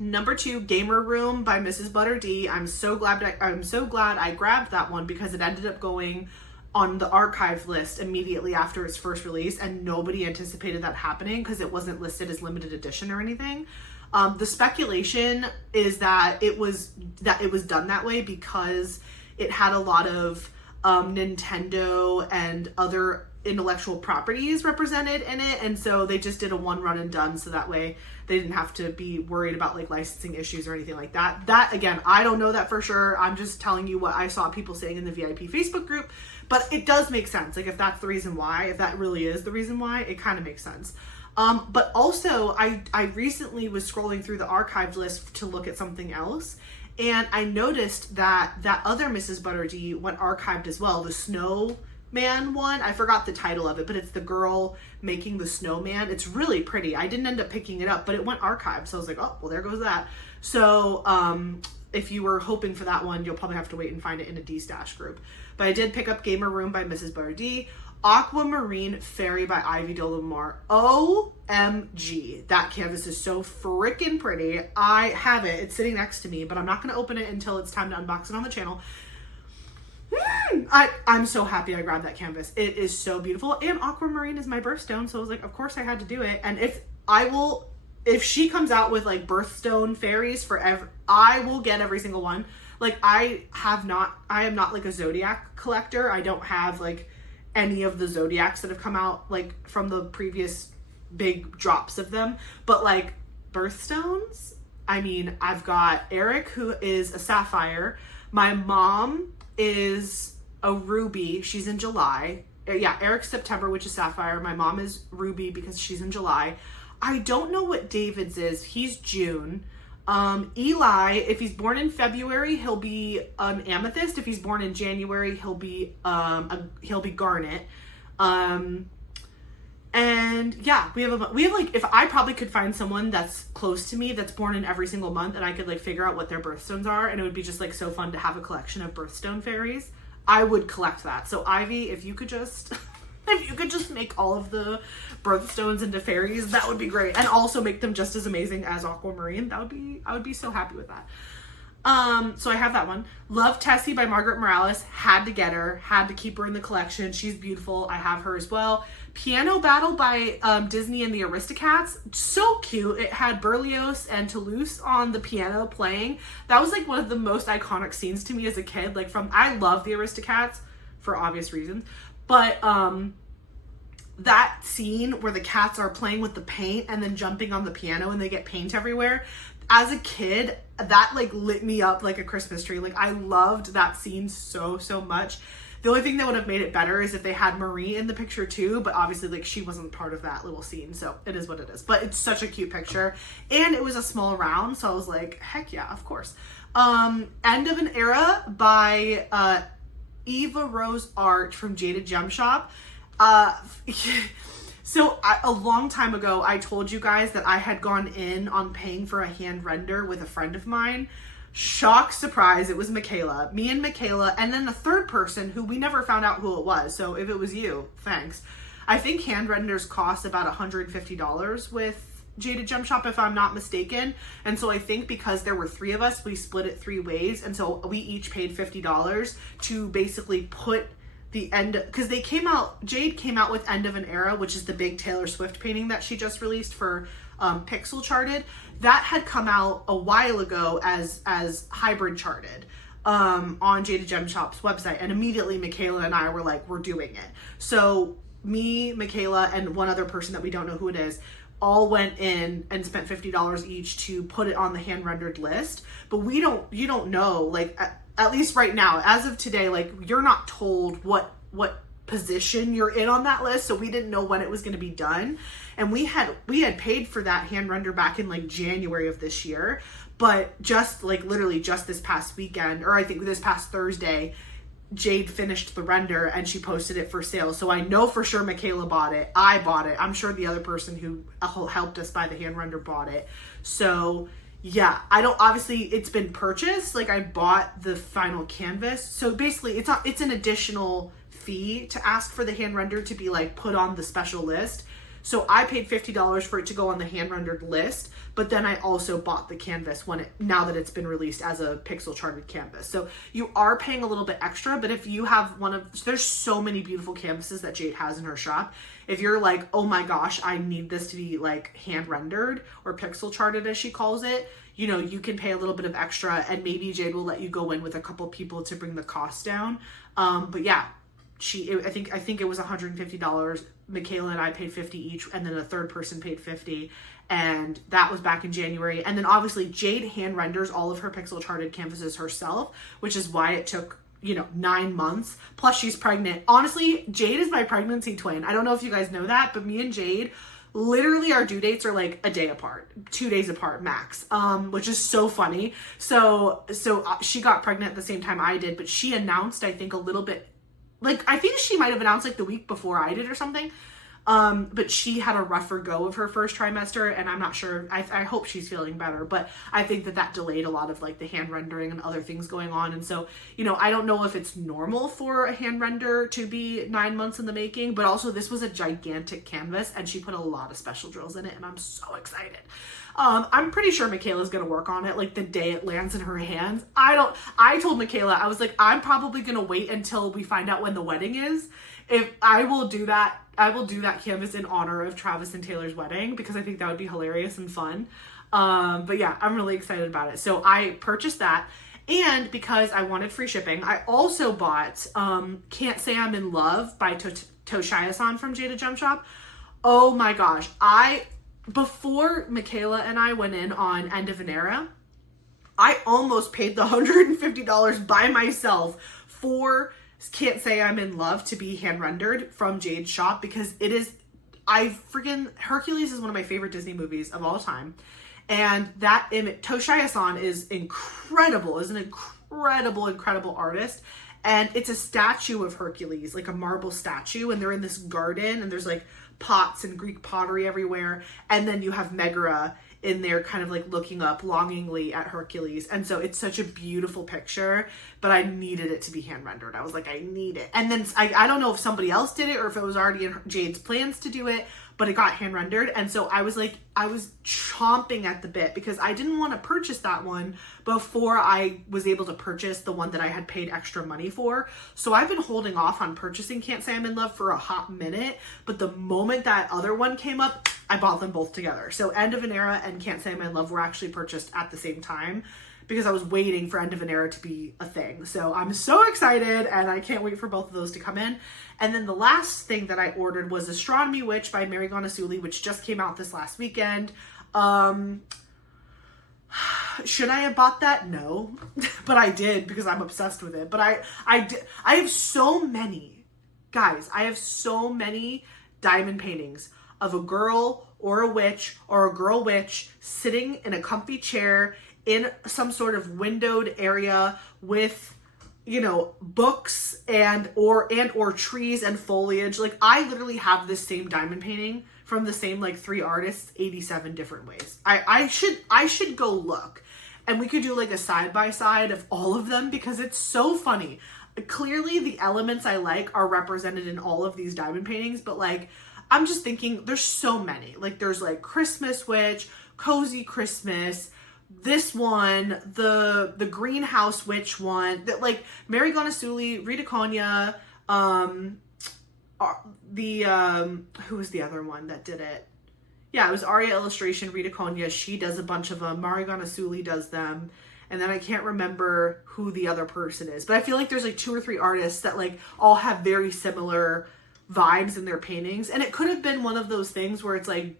Number 2, Gamer Room by Mrs. Butter D. I'm so glad I grabbed that one because it ended up going on the archive list immediately after its first release, and nobody anticipated that happening because it wasn't listed as limited edition or anything. The speculation is that it was done that way because it had a lot of Nintendo and other intellectual properties represented in it, and so they just did a one run and done, so that way they didn't have to be worried about like licensing issues or anything like that. That again, I don't know that for sure. I'm just telling you what I saw people saying in the VIP Facebook group, but it does make sense. Like if that's the reason why, if that really is the reason why, it kind of makes sense. But also I recently was scrolling through the archived list to look at something else, and I noticed that other Mrs. Butter D went archived as well, the Snow snowman one. I forgot the title of it, but it's the girl making the snowman. It's really pretty. I didn't end up picking it up, but it went archived. So I was like, oh, well, there goes that. So if you were hoping for that one, you'll probably have to wait and find it in a D-Stash group. But I did pick up Gamer Room by Mrs. Bardee. Aquamarine Fairy by Ivy Delamar. OMG. That canvas is so freaking pretty. I have it. It's sitting next to me, but I'm not going to open it until it's time to unbox it on the channel. I'm so happy I grabbed that canvas. It is so beautiful. And Aquamarine is my birthstone, so I was like, of course I had to do it. And if she comes out with like birthstone fairies forever, I will get every single one. Like I am not like a Zodiac collector. I don't have like any of the Zodiacs that have come out like from the previous big drops of them, but like birthstones, I mean, I've got Eric, who is a sapphire. My mom is a ruby. She's in July. Yeah, Eric's September, which is sapphire. My mom is ruby because she's in July. I don't know what David's is. He's June. Eli, if he's born in February, he'll be an amethyst. If he's born in January, he'll be garnet. And yeah, we have like, if I probably could find someone that's close to me that's born in every single month, and I could like figure out what their birthstones are, and it would be just like so fun to have a collection of birthstone fairies, I would collect that. So Ivy, if you could just make all of the birthstones into fairies, that would be great. And also make them just as amazing as Aquamarine. I would be so happy with that. So I have that one. Love Tessie by Margaret Morales. Had to get her. Had to keep her in the collection. She's beautiful. I have her as well. Piano Battle by Disney and the Aristocats. So cute. It had Berlioz and Toulouse on the piano playing. That was like one of the most iconic scenes to me as a kid. Like I love the Aristocats for obvious reasons. But that scene where the cats are playing with the paint and then jumping on the piano and they get paint everywhere, as a kid, that like lit me up like a Christmas tree. Like I loved that scene so much. The only thing that would have made it better is if they had Marie in the picture too, but obviously like she wasn't part of that little scene, so it is what it is. But it's such a cute picture, and it was a small round, so I was like, heck yeah, of course. End of an Era by Eva Rose Art from Jaded Gem Shop. So a long time ago, I told you guys that I had gone in on paying for a hand render with a friend of mine. Shock, surprise, it was Michaela. Me and Michaela, and then the third person who we never found out who it was. So if it was you, thanks. I think hand renders cost about $150 with Jaded Gem Shop, if I'm not mistaken. And so I think because there were 3 of us, we split it 3 ways. And so we each paid $50 to basically put the end, because Jade came out with End of an Era, which is the big Taylor Swift painting that she just released for Pixel Charted. That had come out a while ago as Hybrid Charted on Jaded Gem Shop's website, and immediately Michaela and I were like, we're doing it. So me, Michaela, and one other person that we don't know who it is all went in and spent $50 each to put it on the hand rendered list. But you don't know, like at least right now, as of today, like you're not told what position you're in on that list, so we didn't know when it was going to be done. And we had paid for that hand render back in like January of this year, but just like literally just this past weekend, or I think this past Thursday, Jade finished the render and she posted it for sale. So I know for sure Michaela bought it. I bought it. I'm sure the other person who helped us buy the hand render bought it. So yeah, obviously it's been purchased. Like I bought the final canvas. So basically it's an additional fee to ask for the hand render to be like put on the special list. So I paid $50 for it to go on the hand rendered list, but then I also bought the canvas now that it's been released as a pixel charted canvas. So you are paying a little bit extra, but if you have there's so many beautiful canvases that Jade has in her shop. If you're like, oh my gosh, I need this to be like hand rendered or pixel charted as she calls it, you can pay a little bit of extra, and maybe Jade will let you go in with a couple people to bring the cost down. But yeah, I think it was $150. Michaela and I paid $50 each, and then a third person paid $50, and that was back in January. And then obviously Jade hand renders all of her pixel charted canvases herself, which is why it took 9 months. Plus she's pregnant. Honestly, Jade is my pregnancy twin. I don't know if you guys know that, but me and Jade, literally our due dates are like a day apart, 2 days apart max, which is so funny. So she got pregnant at the same time I did, but she announced, I think, a little bit like, I think she might have announced like the week before I did or something. But she had a rougher go of her first trimester, and I'm not sure, I hope she's feeling better, but I think that delayed a lot of like the hand rendering and other things going on. And so, you know, I don't know if it's normal for a hand render to be 9 months in the making, but also this was a gigantic canvas and she put a lot of special drills in it, and I'm so excited. I'm pretty sure Michaela's gonna work on it like the day it lands in her hands. I told Michaela, I was like, I'm probably gonna wait until we find out when the wedding is. If I will do that canvas in honor of Travis and Taylor's wedding, because I think that would be hilarious and fun. But yeah, I'm really excited about it. So I purchased that, and because I wanted free shipping, I also bought Can't Say I'm in Love by Toshia-san from Jada Gem Shop. Oh my gosh. Before Michaela and I went in on End of an Era, I almost paid the $150 by myself for Can't Say I'm in Love to be hand rendered from Jade's shop, because it is, Hercules is one of my favorite Disney movies of all time. And that image, Toshia-san is incredible, is an incredible artist. And it's a statue of Hercules, like a marble statue, and they're in this garden, and there's like pots and Greek pottery everywhere. And then you have Megara in there kind of like looking up longingly at Hercules. And so it's such a beautiful picture, but I needed it to be hand rendered. I was like, I need it. And then I don't know if somebody else did it or if it was already in Jade's plans to do it, but it got hand rendered. And so I was chomping at the bit, because I didn't want to purchase that one before I was able to purchase the one that I had paid extra money for. So I've been holding off on purchasing Can't Say I'm in Love for a hot minute, but the moment that other one came up, I bought them both together. So End of an Era and Can't Say I'm in Love were actually purchased at the same time, because I was waiting for End of an Era to be a thing. So I'm so excited, and I can't wait for both of those to come in. And then the last thing that I ordered was Astronomy Witch by Mary Gonasuli, which just came out this last weekend. Should I have bought that? No, but I did, because I'm obsessed with it. But I have so many, guys, I have so many diamond paintings of a girl or a witch or a girl witch sitting in a comfy chair in some sort of windowed area with, you know, books and or trees and foliage. Like, I literally have this same diamond painting from the same like 3 artists 87 different ways. I should go look, and we could do like a side-by-side of all of them, because it's so funny. Clearly the elements I like are represented in all of these diamond paintings, but like, I'm just thinking there's so many. Like, there's like Christmas Witch, Cozy Christmas, this one, the Greenhouse Witch one, that like Mary Gonasuli, Rita Konya, who was the other one that did it? Yeah, it was Aria Illustration, Rita Konya. She does a bunch of them. Mary Gonasuli does them. And then I can't remember who the other person is, but I feel like there's like 2 or 3 artists that like all have very similar vibes in their paintings. And it could have been one of those things where it's like,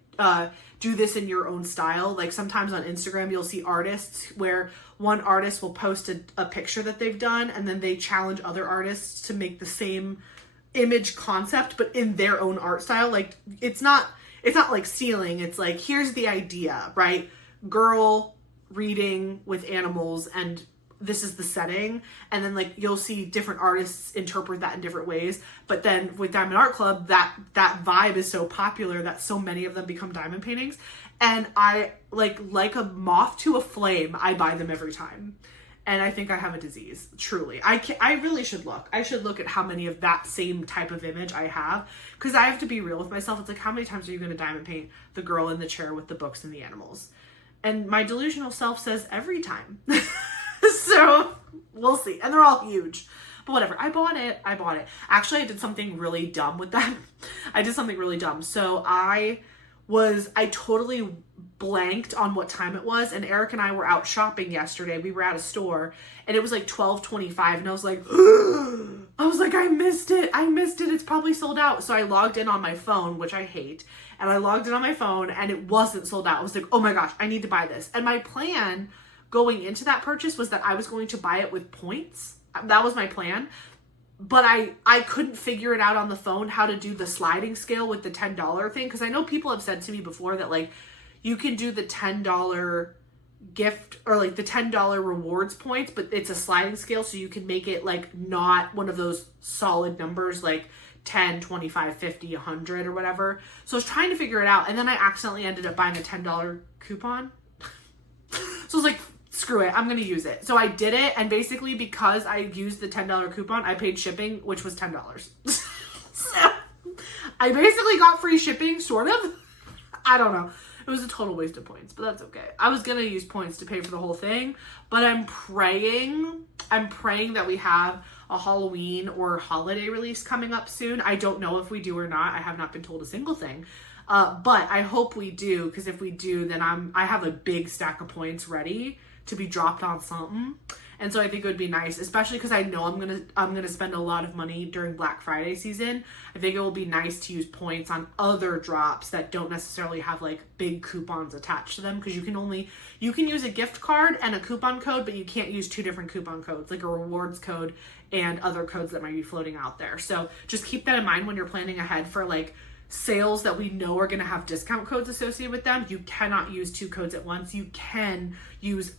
do this in your own style. Like, sometimes on Instagram, you'll see artists where one artist will post a picture that they've done, and then they challenge other artists to make the same image concept, but in their own art style. Like, it's not like stealing. It's like, here's the idea, right? Girl reading with animals, and this is the setting. And then like, you'll see different artists interpret that in different ways. But then with Diamond Art Club, that vibe is so popular that so many of them become diamond paintings. And I like a moth to a flame, I buy them every time. And I think I have a disease, truly. I really should look. I should look at how many of that same type of image I have, because I have to be real with myself. It's like, how many times are you going to diamond paint the girl in the chair with the books and the animals? And my delusional self says every time. So we'll see. And they're all huge, but whatever. I bought it. Actually, I did something really dumb with them. So I totally blanked on what time it was, and Eric and I were out shopping yesterday. We were at a store, and it was like 12:25, and I was like, I missed it. It's probably sold out. So I logged in on my phone, which I hate, and I logged in on my phone, and it wasn't sold out. I was like, oh my gosh, I need to buy this. And my plan going into that purchase was that I was going to buy it with points. That was my plan. But I couldn't figure it out on the phone how to do the sliding scale with the $10 thing. Because I know people have said to me before that like, you can do the $10 gift or like the $10 rewards points, but it's a sliding scale, so you can make it like not one of those solid numbers like 10, 25, 50, 100 or whatever. So I was trying to figure it out, and then I accidentally ended up buying a $10 coupon. So I was like, screw it, I'm going to use it. So I did it, and basically because I used the $10 coupon, I paid shipping, which was $10. So I basically got free shipping, sort of. I don't know. It was a total waste of points, but that's okay. I was going to use points to pay for the whole thing, but I'm praying that we have a Halloween or holiday release coming up soon. I don't know if we do or not. I have not been told a single thing. But I hope we do, because if we do, then I have a big stack of points ready to be dropped on something. And so I think it would be nice, especially because I know I'm gonna spend a lot of money during Black Friday season. I think it will be nice to use points on other drops that don't necessarily have like big coupons attached to them, because you can use a gift card and a coupon code, but you can't use two different coupon codes, like a rewards code and other codes that might be floating out there. So just keep that in mind when you're planning ahead for like sales that we know are going to have discount codes associated with them. You cannot use two codes at once. You can use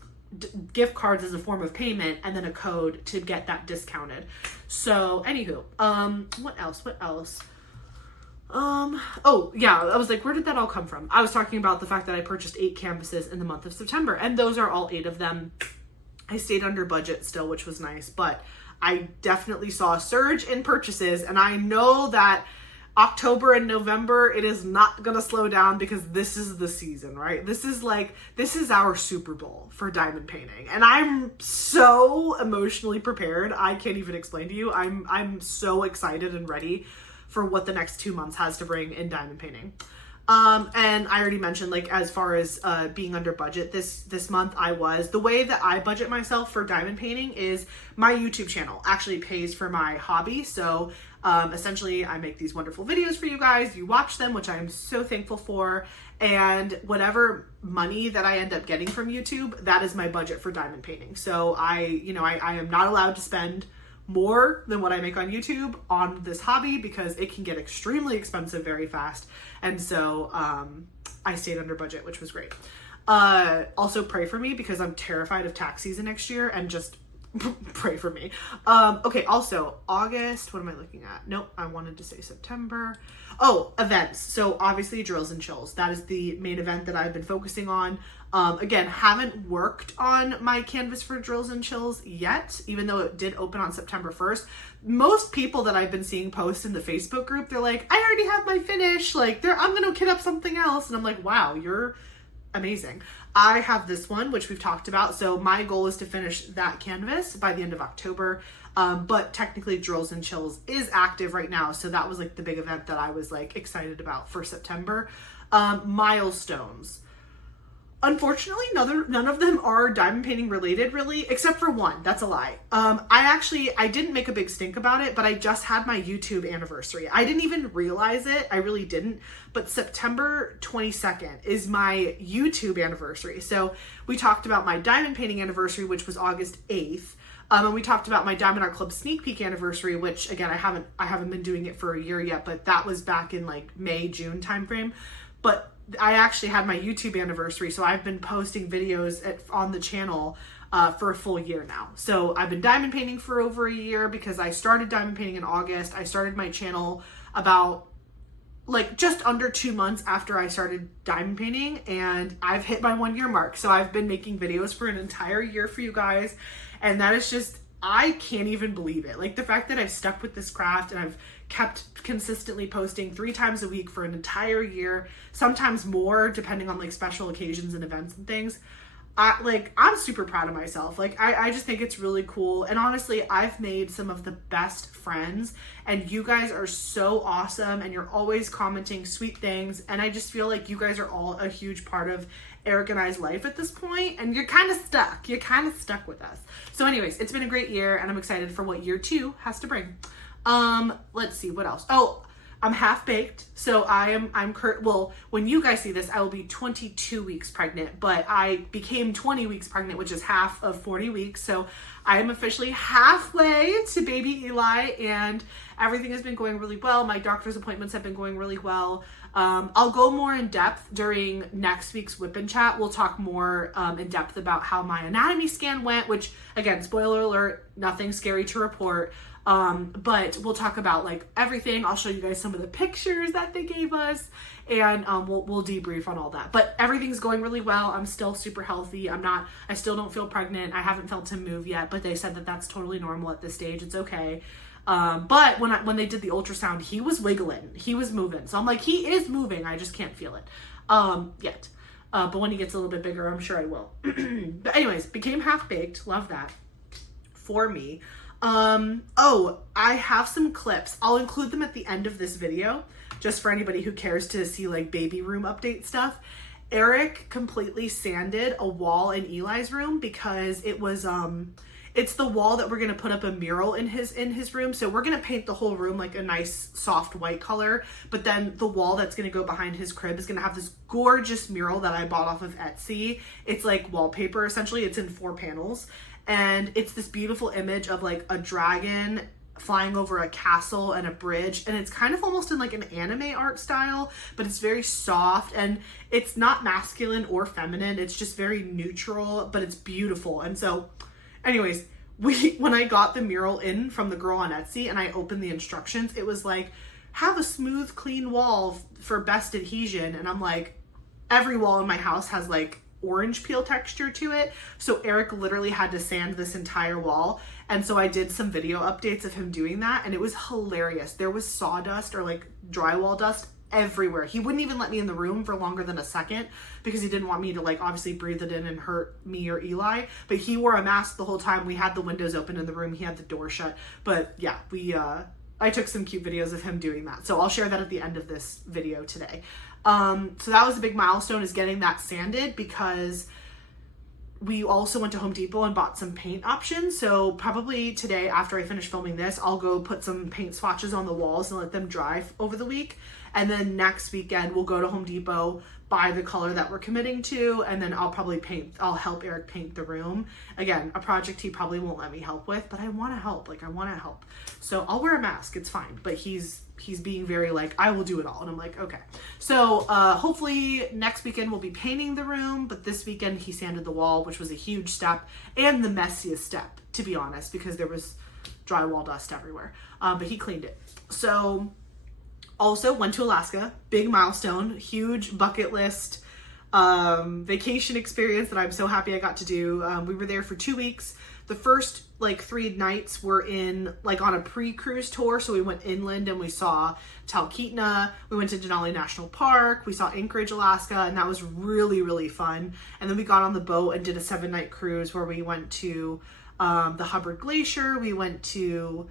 gift cards as a form of payment and then a code to get that discounted. So anywho, what else? Oh yeah, I was like, where did that all come from? I was talking about the fact that I purchased 8 canvases in the month of September, and those are all 8 of them. I stayed under budget still, which was nice, but I definitely saw a surge in purchases, and I know that October and November, it is not going to slow down, because this is the season, right? This is our Super Bowl for diamond painting. And I'm so emotionally prepared. I can't even explain to you. I'm so excited and ready for what the next 2 months has to bring in diamond painting. And I already mentioned, like, as far as being under budget this month, the way that I budget myself for diamond painting is my YouTube channel actually pays for my hobby. So essentially I make these wonderful videos for you guys, you watch them, which I am so thankful for, and whatever money that I end up getting from YouTube, that is my budget for diamond painting. So I am not allowed to spend more than what I make on YouTube on this hobby, because it can get extremely expensive very fast. And so I stayed under budget, which was great. Also pray for me, because I'm terrified of tax season next year, and just pray for me. Okay, also August, what am I looking at? Nope, I wanted to say September. Oh, events. So obviously Drills and Chills. That is the main event that I've been focusing on. Again, haven't worked on my canvas for Drills and Chills yet, even though it did open on September 1st. Most people that I've been seeing post in the Facebook group, they're like, I already have my finish. Like, I'm going to kit up something else. And I'm like, wow, you're amazing. I have this one, which we've talked about. So my goal is to finish that canvas by the end of October. But technically Drills and Chills is active right now. So that was like the big event that I was like excited about for September. Milestones. Unfortunately, none of them are diamond painting related, really, except for one. That's a lie. I didn't make a big stink about it, but I just had my YouTube anniversary. I didn't even realize it. I really didn't. But September 22nd is my YouTube anniversary. So we talked about my diamond painting anniversary, which was August 8th. And we talked about my Diamond Art Club sneak peek anniversary, which again, I haven't been doing it for a year yet, but that was back in like May, June timeframe. But I actually had my YouTube anniversary, so I've been posting videos on the channel for a full year now. So I've been diamond painting for over a year, because I started diamond painting in August. I started my channel about like just under 2 months after I started diamond painting, and I've hit my 1 year mark. So I've been making videos for an entire year for you guys, and that is just, I can't even believe it. Like the fact that I've stuck with this craft and I've kept consistently posting 3 times a week for an entire year, sometimes more depending on like special occasions and events and things. I'm super proud of myself. Like I just think it's really cool. And honestly, I've made some of the best friends, and you guys are so awesome, and you're always commenting sweet things. And I just feel like you guys are all a huge part of Eric and I's life at this point, and you're kind of stuck. You're kind of stuck with us. So anyways, it's been a great year, and I'm excited for what year 2 has to bring. Let's see what else. Oh, I'm half baked. So well, when you guys see this, I will be 22 weeks pregnant, but I became 20 weeks pregnant, which is half of 40 weeks. So I am officially halfway to baby Eli, and everything has been going really well. My doctor's appointments have been going really well. I'll go more in depth during next week's Whip and Chat. We'll talk more in depth about how my anatomy scan went, which, again, spoiler alert, nothing scary to report. But we'll talk about like everything. I'll show you guys some of the pictures that they gave us, and we'll debrief on all that. But everything's going really well. I'm still super healthy. I still don't feel pregnant. I haven't felt him move yet, but they said that that's totally normal at this stage. It's okay. But when they did the ultrasound, he was wiggling, he was moving. So I'm like, he is moving. I just can't feel it, yet. But when he gets a little bit bigger, I'm sure I will. But anyways, became half baked. Love that for me. Oh, I have some clips. I'll include them at the end of this video, just for anybody who cares to see like baby room update stuff. Eric completely sanded a wall in Eli's room because it was, it's the wall that we're going to put up a mural in his room. So we're going to paint the whole room like a nice soft white color, but then the wall that's going to go behind his crib is going to have this gorgeous mural that I bought off of Etsy. It's like wallpaper, essentially. It's in 4 panels. And it's this beautiful image of like a dragon flying over a castle and a bridge. And it's kind of almost in like an anime art style, but it's very soft and it's not masculine or feminine. It's just very neutral, but it's beautiful. And so anyways, when I got the mural in from the girl on Etsy and I opened the instructions, it was like, have a smooth, clean wall for best adhesion. And I'm like, every wall in my house has like orange peel texture to it. So Eric literally had to sand this entire wall. And so I did some video updates of him doing that, and it was hilarious. There was sawdust or like drywall dust everywhere. He wouldn't even let me in the room for longer than a second because he didn't want me to like obviously breathe it in and hurt me or Eli, but he wore a mask the whole time. We had the windows open in the room. He had the door shut. But yeah, I took some cute videos of him doing that. So I'll share that at the end of this video today. So that was a big milestone, is getting that sanded, because we also went to Home Depot and bought some paint options. So probably today, after I finish filming this, I'll go put some paint swatches on the walls and let them dry over the week. And then next weekend, we'll go to Home Depot, buy the color that we're committing to, and then I'll help Eric paint the room. Again, a project he probably won't let me help with, but I want to help. Like, I want to help. So I'll wear a mask. It's fine. But he's being very like, I will do it all. And I'm like, okay. So hopefully next weekend we'll be painting the room, but this weekend he sanded the wall, which was a huge step and the messiest step, to be honest, because there was drywall dust everywhere. But he cleaned it. So also went to Alaska, big milestone, huge bucket list vacation experience that I'm so happy I got to do. We were there for 2 weeks. The first like 3 nights were in like on a pre-cruise tour. So we went inland and we saw Talkeetna. We went to Denali National Park. We saw Anchorage, Alaska, and that was really, really fun. And then we got on the boat and did a 7-night cruise where we went to the Hubbard Glacier. We went to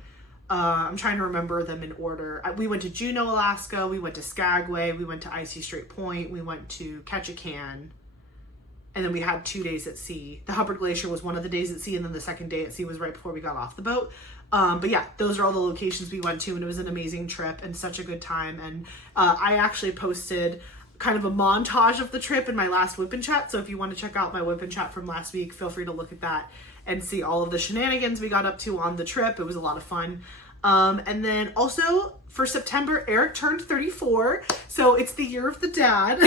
I'm trying to remember them in order. We went to Juneau, Alaska. We went to Skagway. We went to Icy Strait Point. We went to Ketchikan. And then we had 2 days at sea. The Hubbard Glacier was one of the days at sea, and then the second day at sea was right before we got off the boat. But yeah, those are all the locations we went to, and it was an amazing trip and such a good time. And I actually posted kind of a montage of the trip in my last Whip and Chat. So if you want to check out my Whip and Chat from last week, feel free to look at that and see all of the shenanigans we got up to on the trip. It was a lot of fun. And then also for September, Eric turned 34. So it's the year of the dad.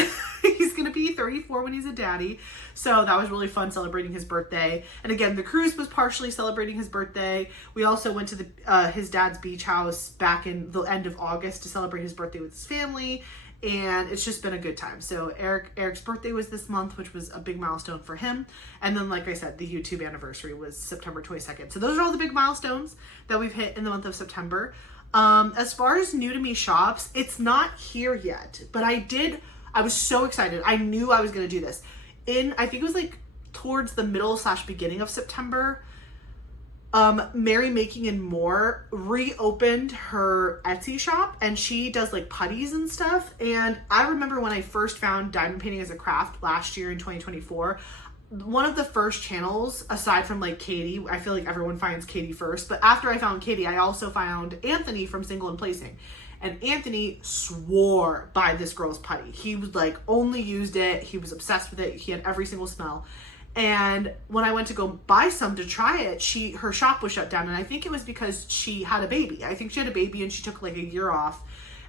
He's going to be 34 when he's a daddy. So that was really fun, celebrating his birthday. And again, the cruise was partially celebrating his birthday. We also went to his dad's beach house back in the end of August to celebrate his birthday with his family. And it's just been a good time. So Eric's birthday was this month, which was a big milestone for him. And then, like I said, the YouTube anniversary was September 22nd. So those are all the big milestones that we've hit in the month of September. As far as new to me shops, it's not here yet, but I was so excited. I knew I was going to do this. I think it was like towards the middle / beginning of September, Mary Making and More reopened her Etsy shop, and she does like putties and stuff. And I remember when I first found diamond painting as a craft last year in 2024, one of the first channels, aside from like Katie, I feel like everyone finds Katie first, but after I found Katie, I also found Anthony from Single and Placing. And Anthony swore by this girl's putty. He was like, only used it. He was obsessed with it. He had every single smell. And when I went to go buy some to try it, her shop was shut down. And I think it was because she had a baby. I think she had a baby and she took like a year off.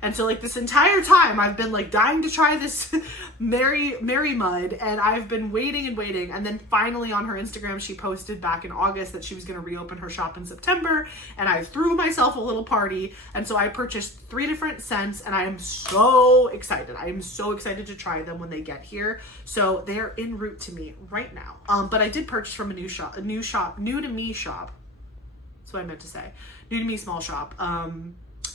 And so like this entire time I've been like dying to try this Mary Mud, and I've been waiting and waiting. And then finally on her Instagram, she posted back in August that she was going to reopen her shop in September, and I threw myself a little party. And so I purchased 3 different scents, and I am so excited. I am so excited to try them when they get here. So they are en route to me right now. But I did purchase from a new to me shop. That's what I meant to say. New to me small shop.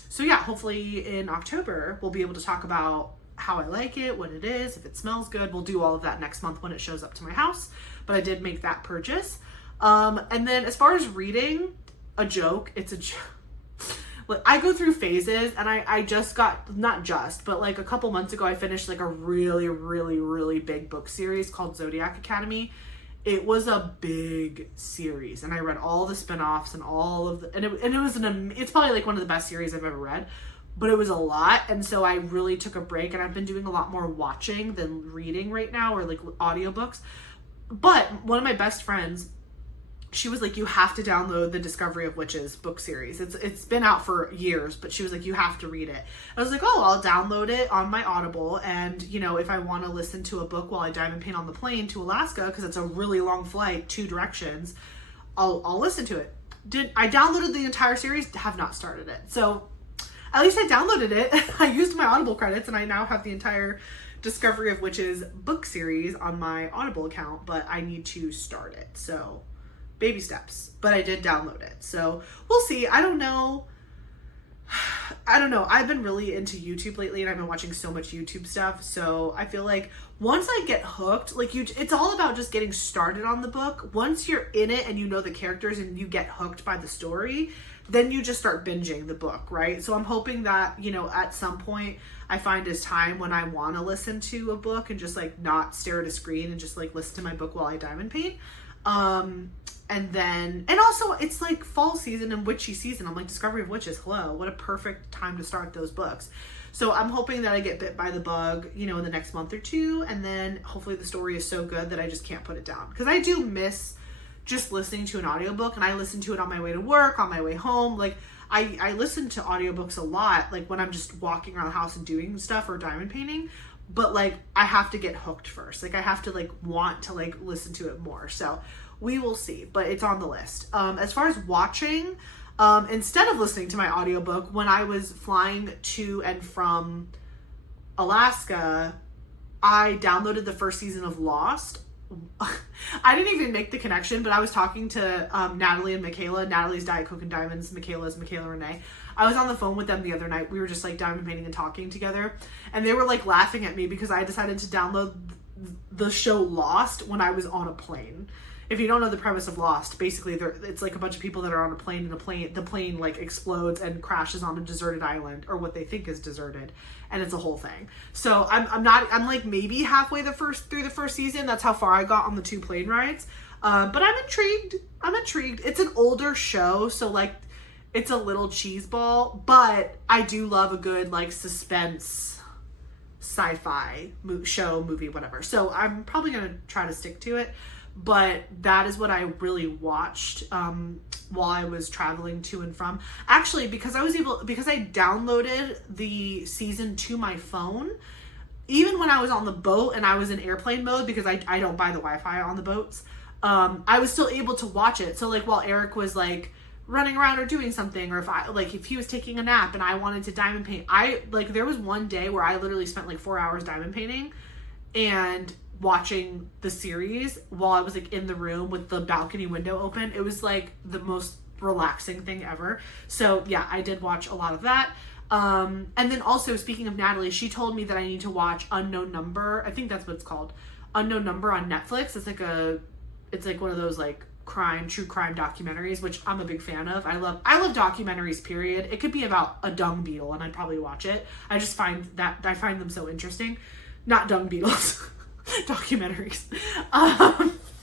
So yeah, hopefully in October, we'll be able to talk about how I like it, what it is, if it smells good. We'll do all of that next month when it shows up to my house. But I did make that purchase. And then as far as reading, it's a joke. Like, I go through phases, and I just got, not just, but like a couple months ago, I finished like a really, really, really big book series called Zodiac Academy. It was a big series, and I read all the spinoffs and all of the, and it was it's probably like one of the best series I've ever read, but it was a lot. And so I really took a break, and I've been doing a lot more watching than reading right now, or like audiobooks. But one of my best friends, she was like, you have to download the Discovery of Witches book series. It's been out for years, but she was like, you have to read it. I was like, oh, I'll download it on my Audible. And, you know, if I want to listen to a book while I diamond paint on the plane to Alaska, because it's a really long flight, 2 directions, I'll listen to it. I downloaded the entire series, have not started it. So at least I downloaded it. I used my Audible credits, and I now have the entire Discovery of Witches book series on my Audible account, but I need to start it. So baby steps, but I did download it. So we'll see. I don't know. I've been really into YouTube lately, and I've been watching so much YouTube stuff. So I feel like once I get hooked, like it's all about just getting started on the book. Once you're in it and you know the characters and you get hooked by the story, then you just start binging the book, right? So I'm hoping that, you know, at some point I find this time when I want to listen to a book and just like not stare at a screen and just like listen to my book while I diamond paint. And also it's like fall season and witchy season. I'm like, Discovery of Witches, hello, what a perfect time to start those books. So I'm hoping that I get bit by the bug, you know, in the next month or 2. And then hopefully the story is so good that I just can't put it down. Because I do miss just listening to an audiobook, and I listen to it on my way to work, on my way home. Like I listen to audiobooks a lot, like when I'm just walking around the house and doing stuff or diamond painting. But like I have to get hooked first. Like I have to like want to like listen to it more. So we will see, but it's on the list. As far as watching, instead of listening to my audiobook, when I was flying to and from Alaska, I downloaded the first season of Lost. I didn't even make the connection, but I was talking to Natalie and Michaela. Natalie's Diet Coke and Diamonds. Michaela's Michaela Renee. I was on the phone with them the other night. We were just like diamond painting and talking together, and they were like laughing at me because I decided to download the show Lost when I was on a plane. If you don't know the premise of Lost, basically it's like a bunch of people that are on a plane, and the plane like explodes and crashes on a deserted island, or what they think is deserted, and it's a whole thing. So I'm like maybe halfway through the first season. That's how far I got on the 2 plane rides. But I'm intrigued. It's an older show, so like it's a little cheeseball, but I do love a good like suspense sci-fi movie, whatever. So I'm probably gonna try to stick to it. But that is what I really watched while I was traveling to and from. Actually, because I downloaded the season to my phone, even when I was on the boat and I was in airplane mode, because I don't buy the Wi-Fi on the boats, I was still able to watch it. So like while Eric was like running around or doing something, or if he was taking a nap and I wanted to diamond paint, there was one day where I literally spent like 4 hours diamond painting and watching the series while I was like in the room with the balcony window open. It was like the most relaxing thing ever. So yeah, I did watch a lot of that. And then also, speaking of Natalie, she told me that I need to watch Unknown Number. I think that's what it's called. Unknown Number on Netflix. It's like one of those like true crime documentaries, which I'm a big fan of. I love documentaries, period. It could be about a dung beetle and I'd probably watch it. I find them so interesting. Not dung beetles. Documentaries.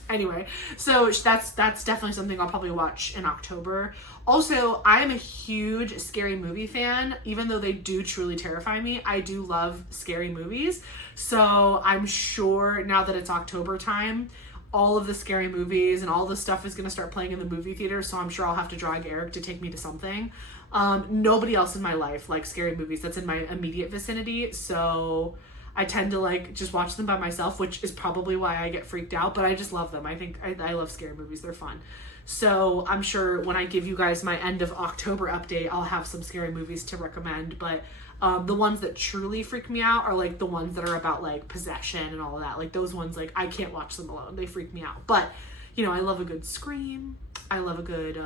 Anyway, so that's definitely something I'll probably watch in October. Also, I am a huge scary movie fan. Even though they do truly terrify me, I do love scary movies. So I'm sure now that it's October time, all of the scary movies and all the stuff is going to start playing in the movie theater. So I'm sure I'll have to drag Eric to take me to something. Nobody else in my life likes scary movies that's in my immediate vicinity, so I tend to like just watch them by myself, which is probably why I get freaked out, but I just love them. I think I love scary movies. They're fun. So I'm sure when I give you guys my end of October update, I'll have some scary movies to recommend, but the ones that truly freak me out are like the ones that are about like possession and all of that. Like those ones, like I can't watch them alone. They freak me out. But, you know, I love a good Scream. I love a good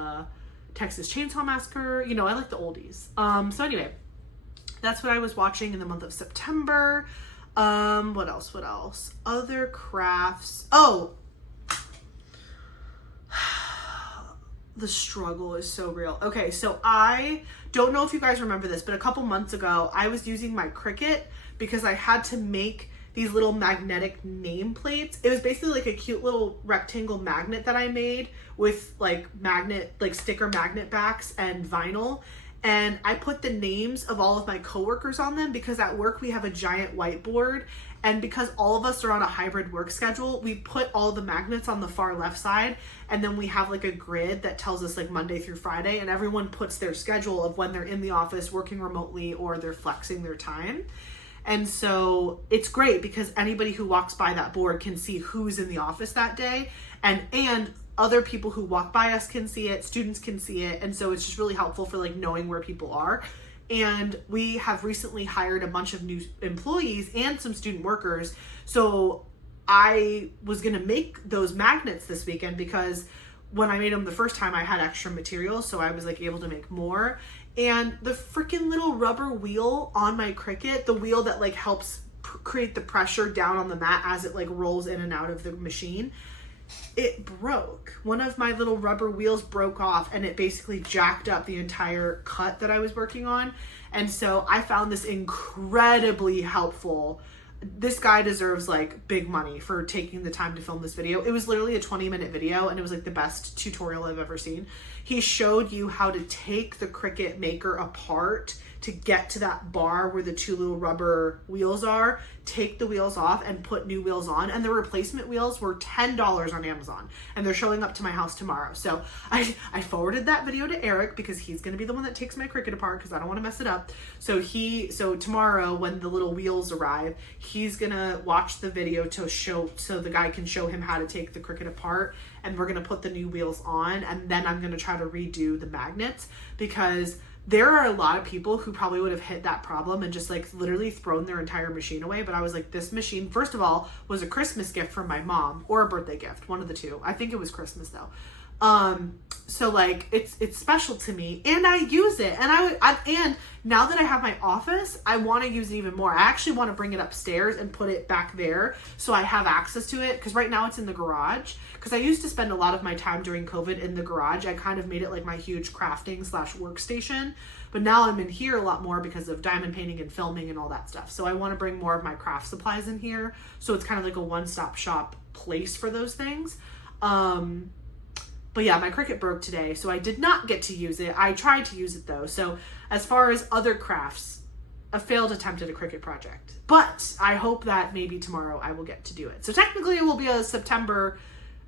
Texas Chainsaw Massacre. You know, I like the oldies. So anyway, that's what I was watching in the month of September. What else? Other crafts. Oh, the struggle is so real. Okay, so I don't know if you guys remember this, but a couple months ago, I was using my Cricut because I had to make these little magnetic nameplates. It was basically like a cute little rectangle magnet that I made with like sticker magnet backs and vinyl. And I put the names of all of my coworkers on them because at work we have a giant whiteboard, and because all of us are on a hybrid work schedule, we put all the magnets on the far left side, and then we have like a grid that tells us like Monday through Friday, and everyone puts their schedule of when they're in the office working remotely or they're flexing their time. And so it's great because anybody who walks by that board can see who's in the office that day, and other people who walk by us can see it, students can see it, and so it's just really helpful for like knowing where people are. And we have recently hired a bunch of new employees and some student workers, so I was gonna make those magnets this weekend because when I made them the first time I had extra material, so I was like able to make more. And the freaking little rubber wheel on my Cricut, the wheel that like helps create the pressure down on the mat as it like rolls in and out of the machine, it broke. One of my little rubber wheels broke off, and it basically jacked up the entire cut that I was working on. And so I found this incredibly helpful. This guy deserves like big money for taking the time to film this video. It was literally a 20-minute video, and it was like the best tutorial I've ever seen. He showed you how to take the Cricut Maker apart to get to that bar where the two little rubber wheels are, take the wheels off and put new wheels on. And the replacement wheels were $10 on Amazon, and they're showing up to my house tomorrow. So I forwarded that video to Eric because he's going to be the one that takes my Cricut apart because I don't want to mess it up. So tomorrow when the little wheels arrive, he's going to watch the video so the guy can show him how to take the Cricut apart, and we're going to put the new wheels on, and then I'm going to try to redo the magnets because there are a lot of people who probably would have hit that problem and just like literally thrown their entire machine away. But I was like, this machine, first of all, was a Christmas gift from my mom, or a birthday gift, one of the two. I think it was Christmas though. So like it's special to me, and I use it, and now that I have my office, I want to use it even more. I actually want to bring it upstairs and put it back there so I have access to it, because right now it's in the garage, because I used to spend a lot of my time during COVID in the garage. I kind of made it like my huge crafting / workstation, but now I'm in here a lot more because of diamond painting and filming and all that stuff. So I want to bring more of my craft supplies in here, so it's kind of like a one-stop shop place for those things. But yeah, my Cricut broke today, so I did not get to use it. I tried to use it though. So as far as other crafts, a failed attempt at a Cricut project. But I hope that maybe tomorrow I will get to do it. So technically it will be a September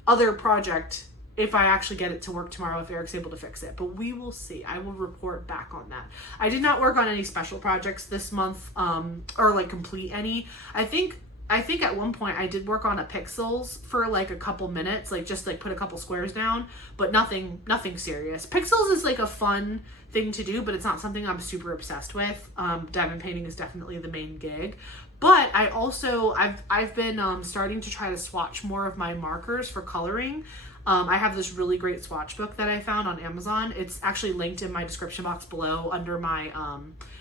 other project if I actually get it to work tomorrow, if Eric's able to fix it. But we will see. I will report back on that. I did not work on any special projects this month, or like complete any. I think at one point I did work on a Pixels for like a couple minutes, like just like put a couple squares down, but nothing serious. Pixels is like a fun thing to do, but it's not something I'm super obsessed with. Diamond painting is definitely the main gig. But I also, I've been starting to try to swatch more of my markers for coloring. I have this really great swatch book that I found on Amazon. It's actually linked in my description box below under my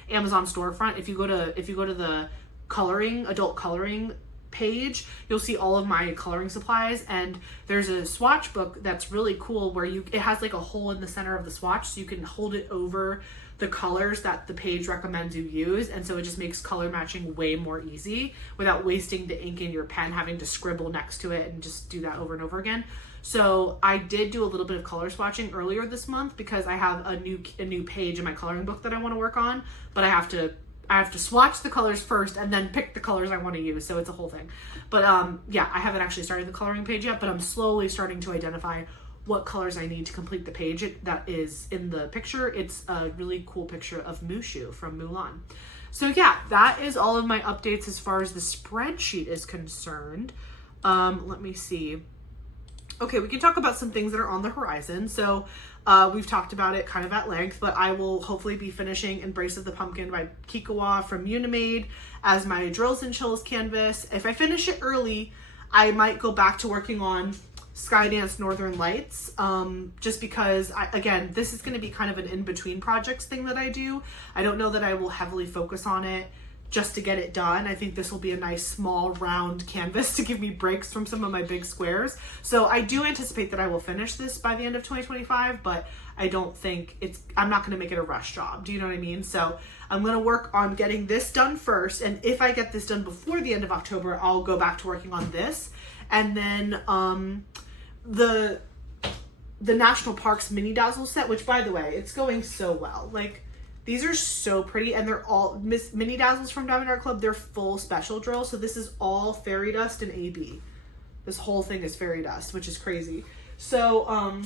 Amazon storefront. If you go to the adult coloring page, you'll see all of my coloring supplies, and there's a swatch book that's really cool where it has like a hole in the center of the swatch, so you can hold it over the colors that the page recommends you use, and so it just makes color matching way more easy without wasting the ink in your pen, having to scribble next to it and just do that over and over again. So I did do a little bit of color swatching earlier this month because I have a new page in my coloring book that I want to work on, but I have to swatch the colors first and then pick the colors I want to use. So it's a whole thing. But yeah, I haven't actually started the coloring page yet, but I'm slowly starting to identify what colors I need to complete the page that is in the picture. It's a really cool picture of Mushu from Mulan. So yeah, that is all of my updates as far as the spreadsheet is concerned. Let me see. Okay, we can talk about some things that are on the horizon. So we've talked about it kind of at length, but I will hopefully be finishing Embrace of the Pumpkin by Kikowa from Unimade as my Drills and Chills canvas. If I finish it early, I might go back to working on Skydance Northern Lights, just because, again, this is going to be kind of an in-between projects thing that I do. I don't know that I will heavily focus on it just to get it done. I think this will be a nice small round canvas to give me breaks from some of my big squares. So I do anticipate that I will finish this by the end of 2025, but I don't think I'm not going to make it a rush job. Do you know what I mean? So I'm going to work on getting this done first. And if I get this done before the end of October, I'll go back to working on this. And then the National Parks Mini Dazzle set, which by the way, it's going so well. Like, these are so pretty, and they're all Mini Dazzles from Diamond Art Club. They're full special drill. So this is all fairy dust and AB. This whole thing is fairy dust, which is crazy. So,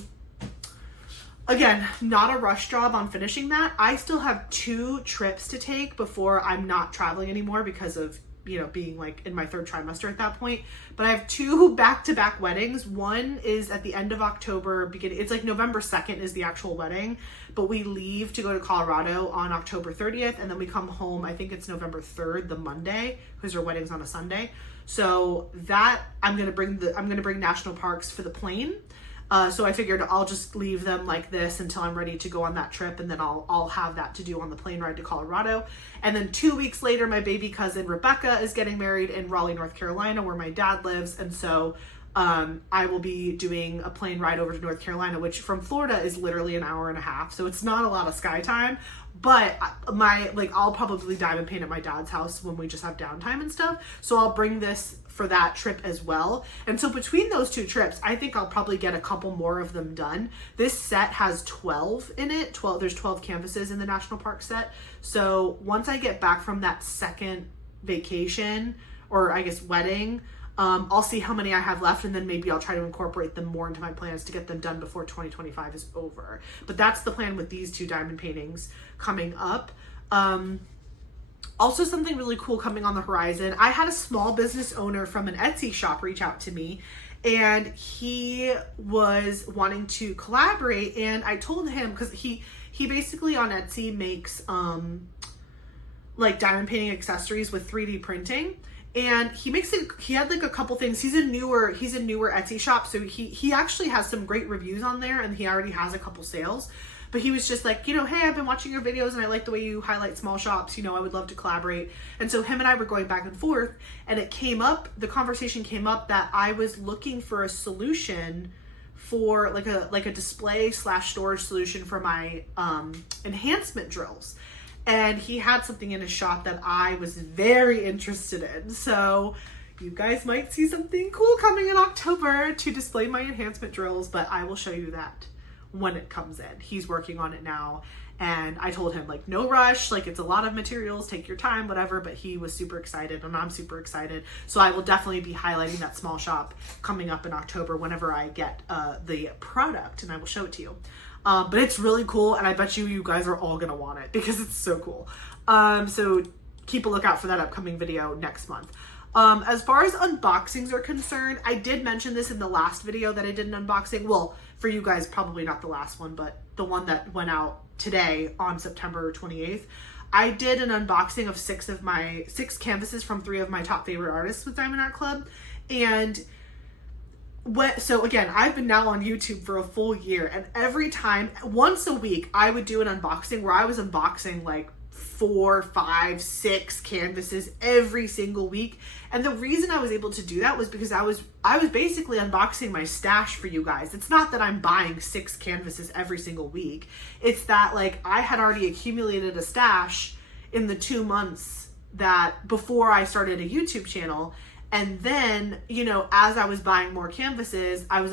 again, not a rush job on finishing that. I still have 2 trips to take before I'm not traveling anymore because of, you know, being like in my 3rd trimester at that point. But I have 2 back-to-back weddings. One is at the end of October, it's like November 2nd is the actual wedding, but we leave to go to Colorado on October 30th, and then we come home, I think it's November 3rd, the Monday, because our wedding's on a Sunday. So that I'm gonna bring national parks for the plane. So I figured I'll just leave them like this until I'm ready to go on that trip, and then I'll have that to do on the plane ride to Colorado. And then 2 weeks later, my baby cousin Rebecca is getting married in Raleigh, North Carolina, where my dad lives, and so I will be doing a plane ride over to North Carolina, which from Florida is literally an hour and a half, so it's not a lot of sky time. But I'll probably diamond paint at my dad's house when we just have downtime and stuff. So I'll bring this for that trip as well. And so between those 2 trips, I think I'll probably get a couple more of them done. This set has 12 in it. There's 12 canvases in the National Park set. So once I get back from that second vacation, or I guess wedding, I'll see how many I have left, and then maybe I'll try to incorporate them more into my plans to get them done before 2025 is over. But that's the plan with these 2 diamond paintings coming up. Also, something really cool coming on the horizon. I had a small business owner from an Etsy shop reach out to me, and he was wanting to collaborate, and I told him, because he basically on Etsy makes like diamond painting accessories with 3D printing. And he had like a couple things. He's a newer Etsy shop, so he actually has some great reviews on there, and he already has a couple sales. But he was just like, you know, hey, I've been watching your videos and I like the way you highlight small shops, you know, I would love to collaborate. And so him and I were going back and forth, and the conversation came up that I was looking for a solution for like a display / storage solution for my enhancement drills. And he had something in his shop that I was very interested in. So you guys might see something cool coming in October to display my enhancement drills, but I will show you that when it comes in. He's working on it now. And I told him, like, no rush, like, it's a lot of materials, take your time, whatever. But he was super excited, and I'm super excited. So I will definitely be highlighting that small shop coming up in October whenever I get the product, and I will show it to you. But it's really cool, and I bet you guys are all gonna want it because it's so cool. So keep a lookout for that upcoming video next month. As far as unboxings are concerned, I did mention this in the last video that I did an unboxing. Well, for you guys, probably not the last one, but the one that went out today on September 28th. I did an unboxing of 6 canvases from 3 of my top favorite artists with Diamond Art Club. And so again, I've been now on YouTube for a full year, and every time, once a week, I would do an unboxing where I was unboxing like 4, 5, 6 canvases every single week. And the reason I was able to do that was because I was basically unboxing my stash for you guys. It's not that I'm buying 6 canvases every single week. It's that, like, I had already accumulated a stash in the 2 months that before I started a YouTube channel. And then, you know, as I was buying more canvases, I was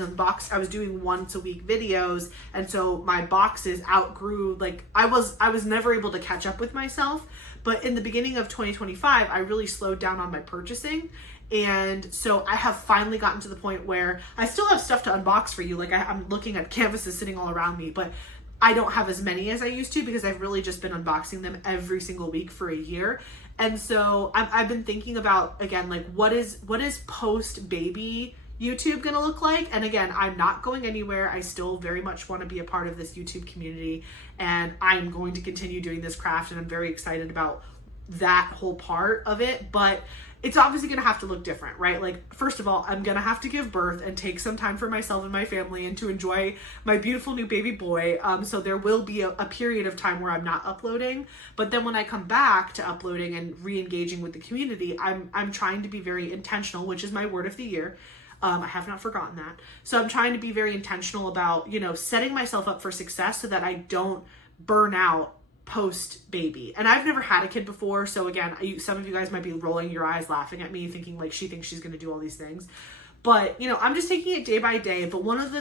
doing once a week videos. And so my boxes outgrew, like, I was never able to catch up with myself. But in the beginning of 2025, I really slowed down on my purchasing. And so I have finally gotten to the point where I still have stuff to unbox for you. Like I'm looking at canvases sitting all around me, but I don't have as many as I used to because I've really just been unboxing them every single week for a year. And so I've been thinking about, again, like what is post baby YouTube gonna look like? And again, I'm not going anywhere. I still very much want to be a part of this YouTube community, and I'm going to continue doing this craft, and I'm very excited about that whole part of it. But it's obviously gonna have to look different, right? Like, first of all, I'm gonna have to give birth and take some time for myself and my family and to enjoy my beautiful new baby boy. So there will be a period of time where I'm not uploading, but then when I come back to uploading and re-engaging with the community, I'm trying to be very intentional, which is my word of the year. I have not forgotten that. So I'm trying to be very intentional about, setting myself up for success so that I don't burn out post baby. And I've never had a kid before. So again, some of you guys might be rolling your eyes laughing at me thinking like she thinks she's going to do all these things. But, I'm just taking it day by day. But one of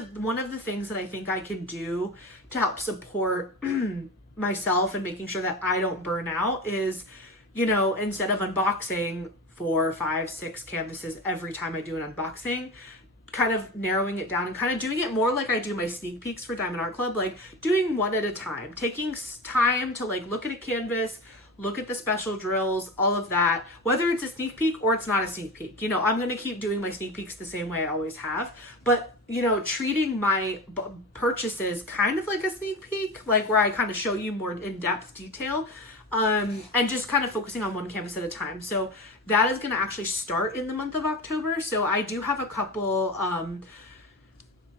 the things that I think I can do to help support myself and making sure that I don't burn out is, instead of unboxing 4, 5, 6 canvases every time I do an unboxing, kind of narrowing it down and kind of doing it more like I do my sneak peeks for Diamond Art Club, like doing one at a time, taking time to like look at a canvas, look at the special drills, all of that, whether it's a sneak peek or it's not a sneak peek. I'm going to keep doing my sneak peeks the same way I always have, but treating my purchases kind of like a sneak peek, like where I kind of show you more in-depth detail, and just kind of focusing on one canvas at a time. So that is going to actually start in the month of October. So I do have a couple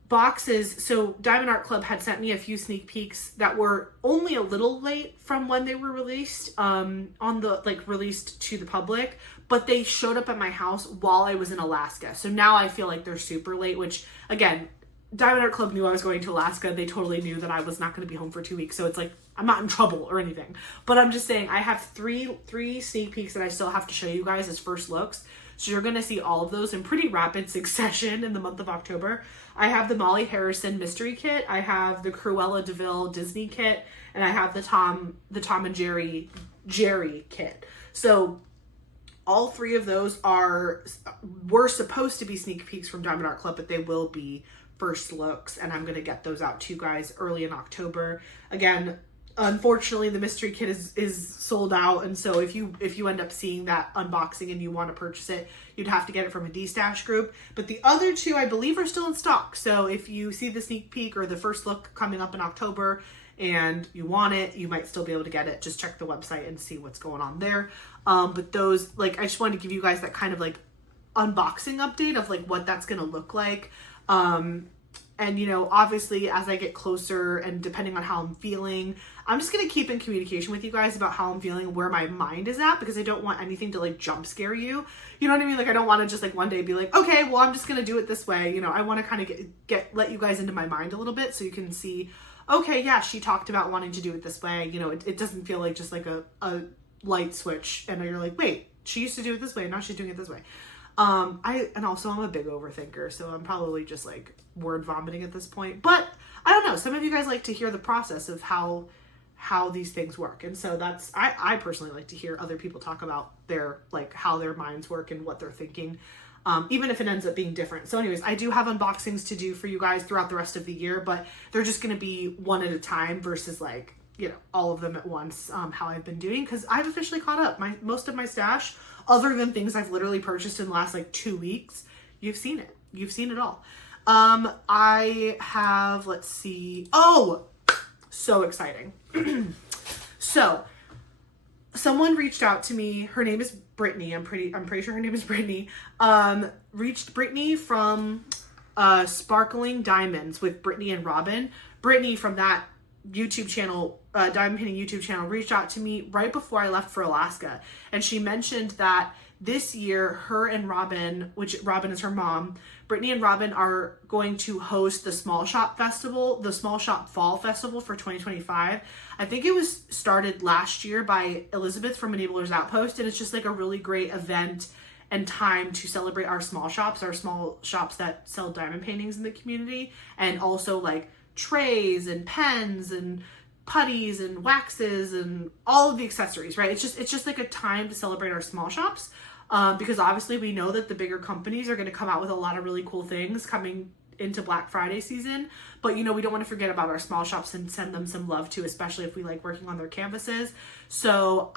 boxes. So Diamond Art Club had sent me a few sneak peeks that were only a little late from when they were released, released to the public, but they showed up at my house while I was in Alaska. So now I feel like they're super late, which again, Diamond Art Club knew I was going to Alaska. They totally knew that I was not going to be home for 2 weeks. So it's like, I'm not in trouble or anything, but I'm just saying I have three sneak peeks that I still have to show you guys as first looks. So you're going to see all of those in pretty rapid succession in the month of October. I have the Molly Harrison mystery kit. I have the Cruella DeVille Disney kit, and I have the Tom and Jerry kit. So all three of those were supposed to be sneak peeks from Diamond Art Club, but they will be first looks, and I'm going to get those out to you guys early in October. Again, unfortunately, the mystery kit is sold out, and so if you end up seeing that unboxing and you want to purchase it, you'd have to get it from a D-Stash group. But the other two, I believe, are still in stock. So if you see the sneak peek or the first look coming up in October and you want it, you might still be able to get it. Just check the website and see what's going on there. But those, I just wanted to give you guys that kind of unboxing update of what that's going to look like. And, obviously as I get closer and depending on how I'm feeling, I'm just going to keep in communication with you guys about how I'm feeling and where my mind is at, because I don't want anything to jump scare you. You know what I mean? I don't want to just one day be okay, well, I'm just going to do it this way. I want to kind of let you guys into my mind a little bit so you can see, okay, yeah, she talked about wanting to do it this way. It doesn't feel like just a light switch and you're wait, she used to do it this way and now she's doing it this way. I'm a big overthinker, so I'm probably just word vomiting at this point, but I don't know. Some of you guys like to hear the process of how these things work. And so I personally like to hear other people talk about their, how their minds work and what they're thinking, even if it ends up being different. So anyways, I do have unboxings to do for you guys throughout the rest of the year, but they're just going to be one at a time versus all of them at once, how I've been doing, because I've officially caught up. Most of my stash, other than things I've literally purchased in the last 2 weeks, you've seen it. You've seen it all. I have, let's see. Oh, so exciting. So someone reached out to me. Her name is Brittany. I'm pretty sure her name is Brittany. Reached Brittany from Sparkling Diamonds with Brittany and Robin. Brittany from that YouTube channel, Diamond Painting YouTube channel, reached out to me right before I left for Alaska. And she mentioned that this year, her and Robin, which Robin is her mom, Brittany and Robin are going to host the Small Shop Festival, the Small Shop Fall Festival for 2025. I think it was started last year by Elizabeth from Enablers Outpost, and it's just a really great event and time to celebrate our small shops that sell diamond paintings in the community, and also trays and pens and putties and waxes and all of the accessories, right? It's just a time to celebrate our small shops. because obviously we know that the bigger companies are going to come out with a lot of really cool things coming into Black Friday season, but we don't want to forget about our small shops and send them some love too, especially if we like working on their canvases. So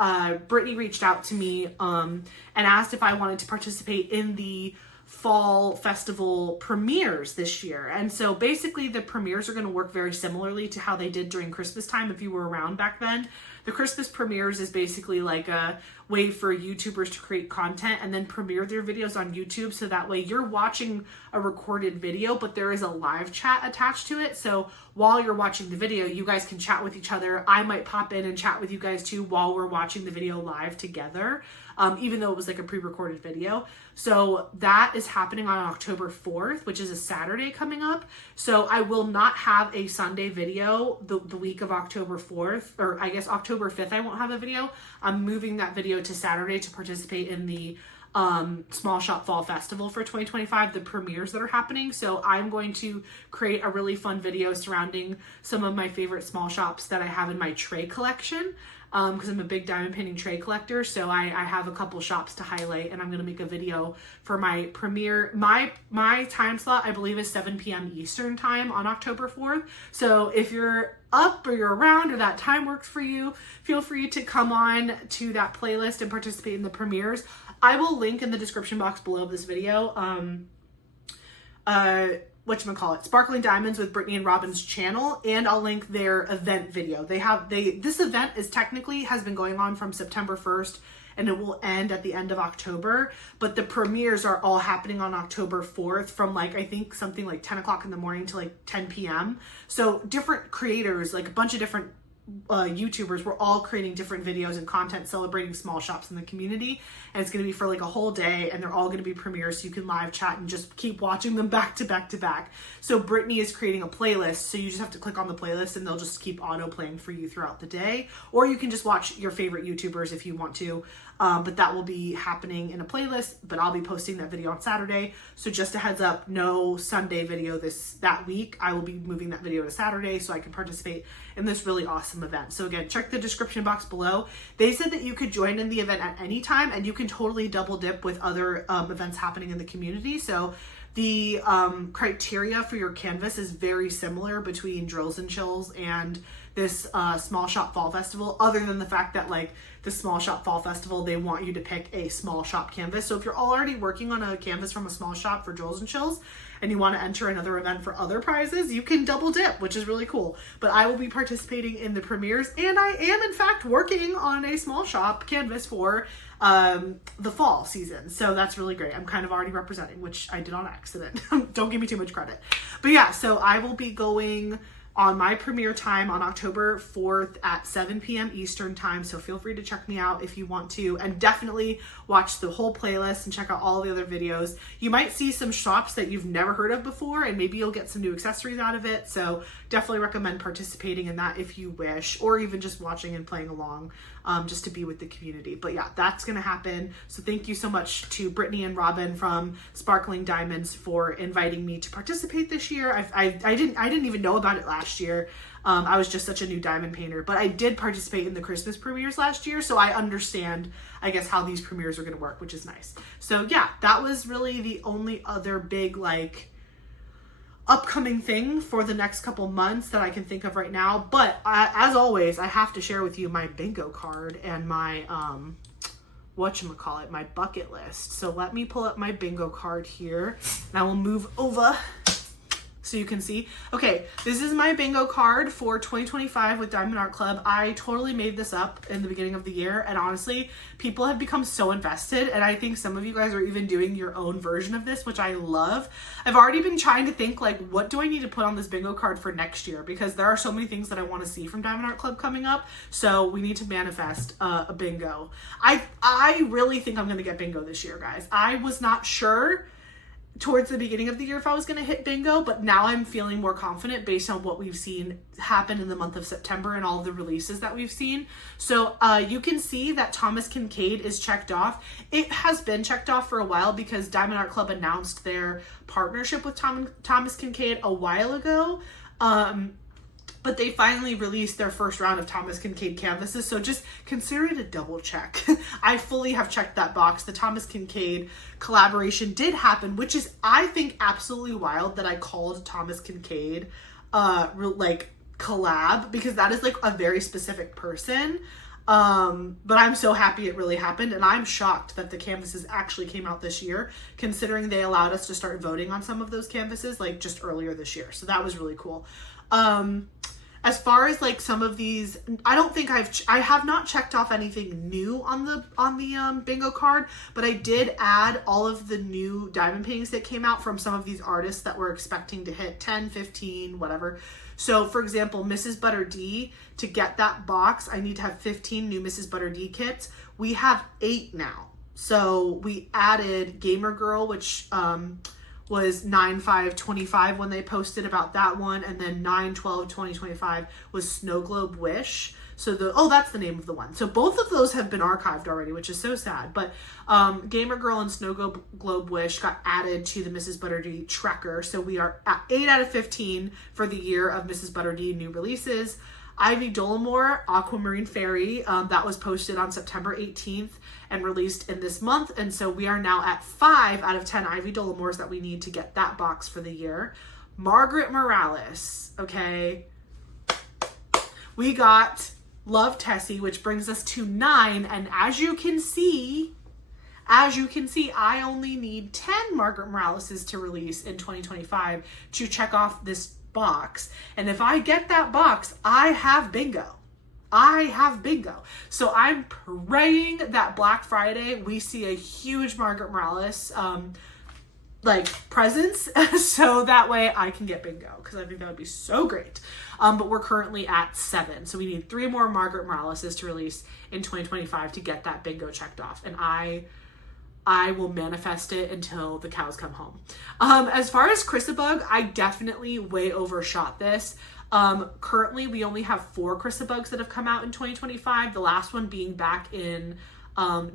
Brittany reached out to me and asked if I wanted to participate in the fall festival premieres this year. And so basically the premieres are going to work very similarly to how they did during Christmas time if you were around back then. The Christmas premieres is basically like a way for YouTubers to create content and then premiere their videos on YouTube, so that way you're watching a recorded video, but there is a live chat attached to it. So while you're watching the video, you guys can chat with each other. I might pop in and chat with you guys too while we're watching the video live together, even though it was like a pre-recorded video. So that is happening on October 4th, which is a Saturday coming up. So I will not have a Sunday video the week of October 4th, or I guess October 5th I won't have a video. I'm moving that video to Saturday to participate in the Small Shop Fall Festival for 2025, the premieres that are happening. So I'm going to create a really fun video surrounding some of my favorite small shops that I have in my tray collection, because I'm a big diamond painting tray collector. So I have a couple shops to highlight, and I'm going to make a video for my premiere. My time slot, I believe, is 7 p.m. Eastern time on October 4th. So if you're up or you're around or that time works for you, feel free to come on to that playlist and participate in the premieres. I will link in the description box below this video Sparkling Diamonds with Brittany and Robin's channel, and I'll link their event video. This event has been going on from September 1st and it will end at the end of October, but the premieres are all happening on October 4th from I think something like 10 o'clock in the morning to 10 p.m. So different creators, a bunch of different YouTubers, were all creating different videos and content celebrating small shops in the community, and it's going to be for a whole day, and they're all going to be premieres, so you can live chat and just keep watching them back to back to back. So Brittany is creating a playlist, so you just have to click on the playlist and they'll just keep auto playing for you throughout the day, or you can just watch your favorite YouTubers if you want to, but that will be happening in a playlist. But I'll be posting that video on Saturday, so just a heads up, no Sunday video that week. I will be moving that video to Saturday so I can participate in this really awesome event. So again, check the description box below. They said that you could join in the event at any time, and you can totally double dip with other events happening in the community. So the criteria for your canvas is very similar between Drills and Chills and this Small Shop Fall Festival, other than the fact that the Small Shop Fall Festival, they want you to pick a small shop canvas. So if you're already working on a canvas from a small shop for Drills and Chills and you want to enter another event for other prizes, you can double dip, which is really cool. But I will be participating in the premieres, and I am in fact working on a small shop canvas for the fall season. So that's really great. I'm kind of already representing, which I did on accident. Don't give me too much credit. But yeah, so I will be going on my premiere time on October 4th at 7 p.m. Eastern time. So feel free to check me out if you want to, and definitely watch the whole playlist and check out all the other videos. You might see some shops that you've never heard of before, and maybe you'll get some new accessories out of it. So definitely recommend participating in that if you wish, or even just watching and playing along, just to be with the community. But yeah, that's going to happen. So thank you so much to Brittany and Robin from Sparkling Diamonds for inviting me to participate this year. I didn't even know about it last year. I was just such a new diamond painter, but I did participate in the Christmas premieres last year, so I understand, I guess, how these premieres are going to work, which is nice. So yeah, that was really the only other big upcoming thing for the next couple months that I can think of right now. But as always, I have to share with you my bingo card and my my bucket list. So let me pull up my bingo card here, and I will move over so you can see. Okay, this is my bingo card for 2025 with Diamond Art Club. I totally made this up in the beginning of the year, and honestly, people have become so invested, and I think some of you guys are even doing your own version of this, which I love. I've already been trying to think, what do I need to put on this bingo card for next year? Because there are so many things that I want to see from Diamond Art Club coming up, so we need to manifest a bingo. I really think I'm going to get bingo this year, guys. I was not sure towards the beginning of the year if I was going to hit bingo, but now I'm feeling more confident based on what we've seen happen in the month of September and all of the releases that we've seen. So you can see that Thomas Kincaid is checked off. It has been checked off for a while because Diamond Art Club announced their partnership with Thomas Kincaid a while ago. But they finally released their first round of Thomas Kincaid canvases, so just consider it a double check. I fully have checked that box. The Thomas Kincaid collaboration did happen, which is, I think, absolutely wild that I called Thomas Kincaid like collab, because that is like a very specific person. But I'm so happy it really happened, and I'm shocked that the canvases actually came out this year, considering they allowed us to start voting on some of those canvases like just earlier this year. So that was really cool. As far as like some of these, I don't think I have not checked off anything new on the bingo card, but I did add all of the new diamond paintings that came out from some of these artists that were expecting to hit 10, 15, whatever. So for example, Mrs. Butter D, to get that box, I need to have 15 new Mrs. Butter D kits. We have 8 now. So we added Gamer Girl, which was 9/5/25 when they posted about that one, and then 9/12/2025 was Snow Globe Wish. So that's the name of the one. So both of those have been archived already, which is so sad. But Gamer Girl and Snow Globe Wish got added to the Mrs. Butter D tracker. So we are at 8 out of 15 for the year of Mrs. Butter D new releases. Ivy Dollamore, Aquamarine Fairy, that was posted on September 18th and released in this month. And so we are now at 5 out of 10 Ivy Dollamores that we need to get that box for the year. Margaret Morales, okay. We got Love Tessie, which brings us to 9. And as you can see, I only need 10 Margaret Moraleses to release in 2025 to check off this box. And if I get that box, I have bingo. So I'm praying that Black Friday we see a huge Margaret Morales like presence, so that way I can get bingo, because I think that would be so great. But we're currently at 7, so we need 3 more Margaret Moraleses to release in 2025 to get that bingo checked off, and I will manifest it until the cows come home. As far as Chrysabug, I definitely way overshot this. Currently, we only have 4 Chrysabugs that have come out in 2025. The last one being back in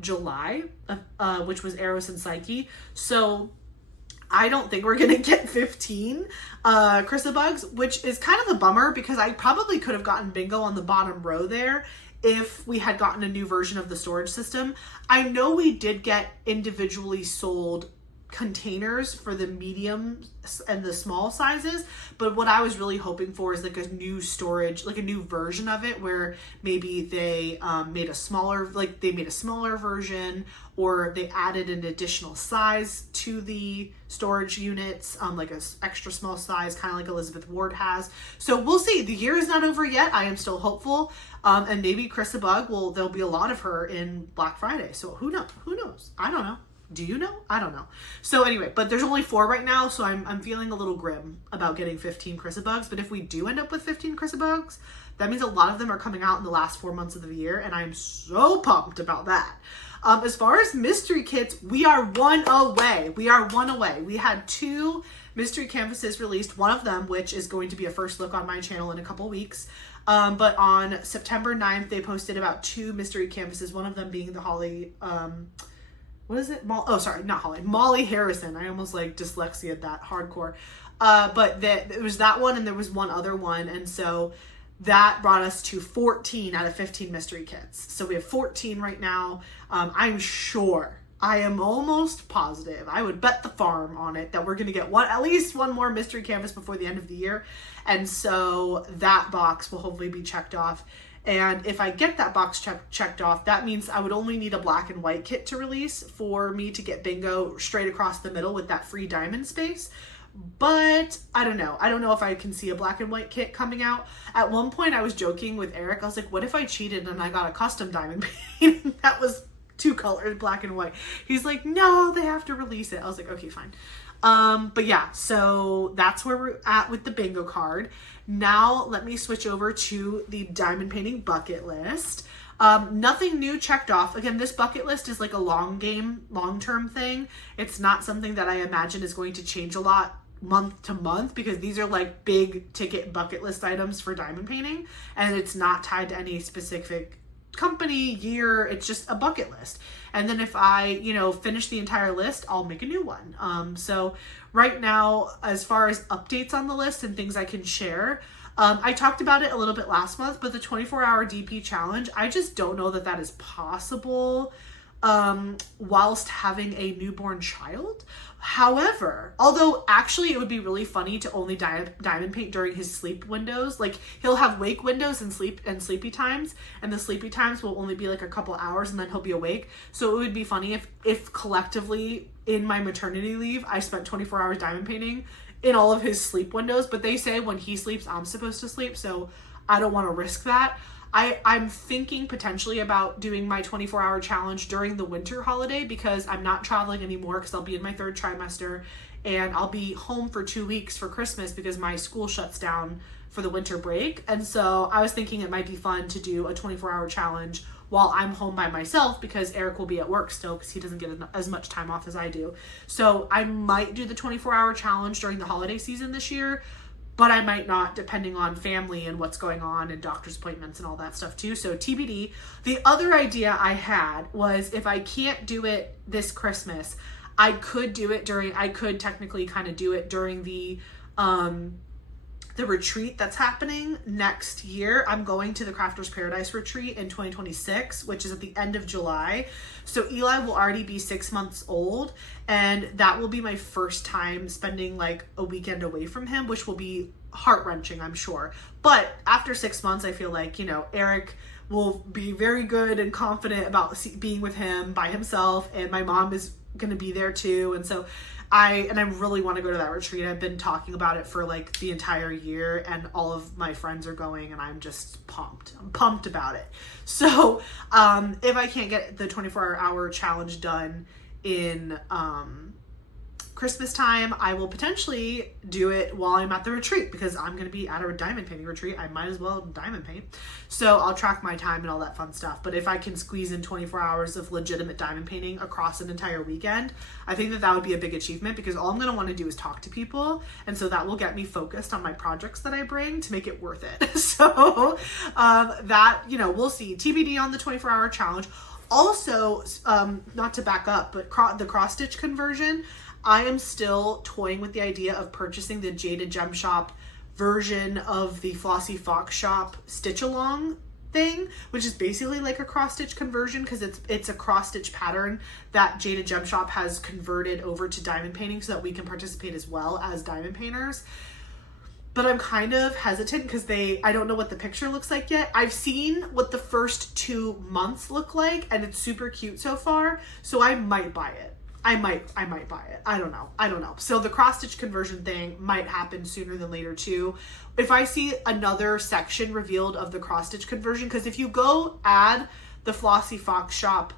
July, which was Eros and Psyche. So I don't think we're going to get 15 Chrysabugs, which is kind of a bummer, because I probably could have gotten bingo on the bottom row there if we had gotten a new version of the storage system. I know we did get individually sold containers for the medium and the small sizes, but what I was really hoping for is like a new storage, like a new version of it, where maybe they made a smaller version, or they added an additional size to the storage units, like a extra small size, kind of like Elizabeth Ward has. So we'll see. The year is not over yet. I am still hopeful. And maybe Chrysabug, there'll be a lot of her in Black Friday. So who knows? I don't know. Do you know? I don't know. So anyway, but there's only 4 right now, so I'm feeling a little grim about getting 15 Chrysabugs. But if we do end up with 15 Chrysabugs, that means a lot of them are coming out in the last 4 months of the year, and I'm so pumped about that. As far as mystery kits, we are 1 away. We had 2 mystery canvases released, one of them which is going to be a first look on my channel in a couple weeks. But on September 9th, they posted about 2 mystery canvases, one of them being the Holly... what is it? Not Holly. Molly Harrison. I almost like dyslexia that hardcore. But it was that one, and there was one other one. And so that brought us to 14 out of 15 mystery kits. So we have 14 right now. I'm sure, I am almost positive, I would bet the farm on it, that we're going to get at least one more mystery canvas before the end of the year. And so that box will hopefully be checked off. And if I get that box checked off, that means I would only need a black and white kit to release for me to get bingo straight across the middle with that free diamond space. But I don't know. I don't know if I can see a black and white kit coming out. At one point I was joking with Eric. I was like, what if I cheated and I got a custom diamond painting that was 2 colors, black and white? He's like, no, they have to release it. I was like, okay, fine. But yeah, so that's where we're at with the bingo card. Now let me switch over to the diamond painting bucket list. Nothing new checked off. Again, this bucket list is like a long-term thing. It's not something that I imagine is going to change a lot month to month, because these are like big ticket bucket list items for diamond painting, and it's not tied to any specific company, year. It's just a bucket list. And then if I, finish the entire list, I'll make a new one. So right now, as far as updates on the list and things I can share, I talked about it a little bit last month, but the 24-hour DP challenge, I just don't know that that is possible whilst having a newborn child. However, although actually it would be really funny to only diamond paint during his sleep windows. Like, he'll have wake windows and sleepy times, and the sleepy times will only be like a couple hours and then he'll be awake. So it would be funny if collectively in my maternity leave I spent 24 hours diamond painting in all of his sleep windows. But they say when he sleeps I'm supposed to sleep, so I don't want to risk that. I'm thinking potentially about doing my 24-hour challenge during the winter holiday, because I'm not traveling anymore because I'll be in my 3rd trimester and I'll be home for 2 weeks for Christmas because my school shuts down for the winter break. And so I was thinking it might be fun to do a 24-hour challenge while I'm home by myself, because Eric will be at work still because he doesn't get as much time off as I do. So I might do the 24-hour challenge during the holiday season this year, but I might not, depending on family and what's going on and doctor's appointments and all that stuff too. So TBD. The other idea I had was, if I can't do it this Christmas, I could technically kind of do it during the retreat that's happening next year. I'm going to the Crafters Paradise retreat in 2026, which is at the end of July. So Eli will already be 6 months old, and that will be my first time spending like a weekend away from him, which will be heart-wrenching, I'm sure. But after 6 months, I feel like, Eric will be very good and confident about being with him by himself, and my mom is going to be there too. And so I really want to go to that retreat. I've been talking about it for like the entire year, and all of my friends are going, and I'm just pumped. I'm pumped about it. So if I can't get the 24-hour challenge done in Christmas time, I will potentially do it while I'm at the retreat, because I'm going to be at a diamond painting retreat. I might as well diamond paint. So I'll track my time and all that fun stuff. But if I can squeeze in 24 hours of legitimate diamond painting across an entire weekend, I think that would be a big achievement, because all I'm going to want to do is talk to people. And so that will get me focused on my projects that I bring to make it worth it. So we'll see. TBD on the 24-hour challenge. Also, not to back up, but the cross stitch conversion, I am still toying with the idea of purchasing the Jada Gem Shop version of the Flossy Fox Shop stitch along thing, which is basically like a cross stitch conversion, because it's a cross stitch pattern that Jada Gem Shop has converted over to diamond painting so that we can participate as well as diamond painters. But I'm kind of hesitant because I don't know what the picture looks like yet. I've seen what the first 2 months look like, and it's super cute so far. So I might buy it. I might buy it. I don't know. So the cross stitch conversion thing might happen sooner than later too. If I see another section revealed of the cross stitch conversion, because if you go add the Flossy Fox Shop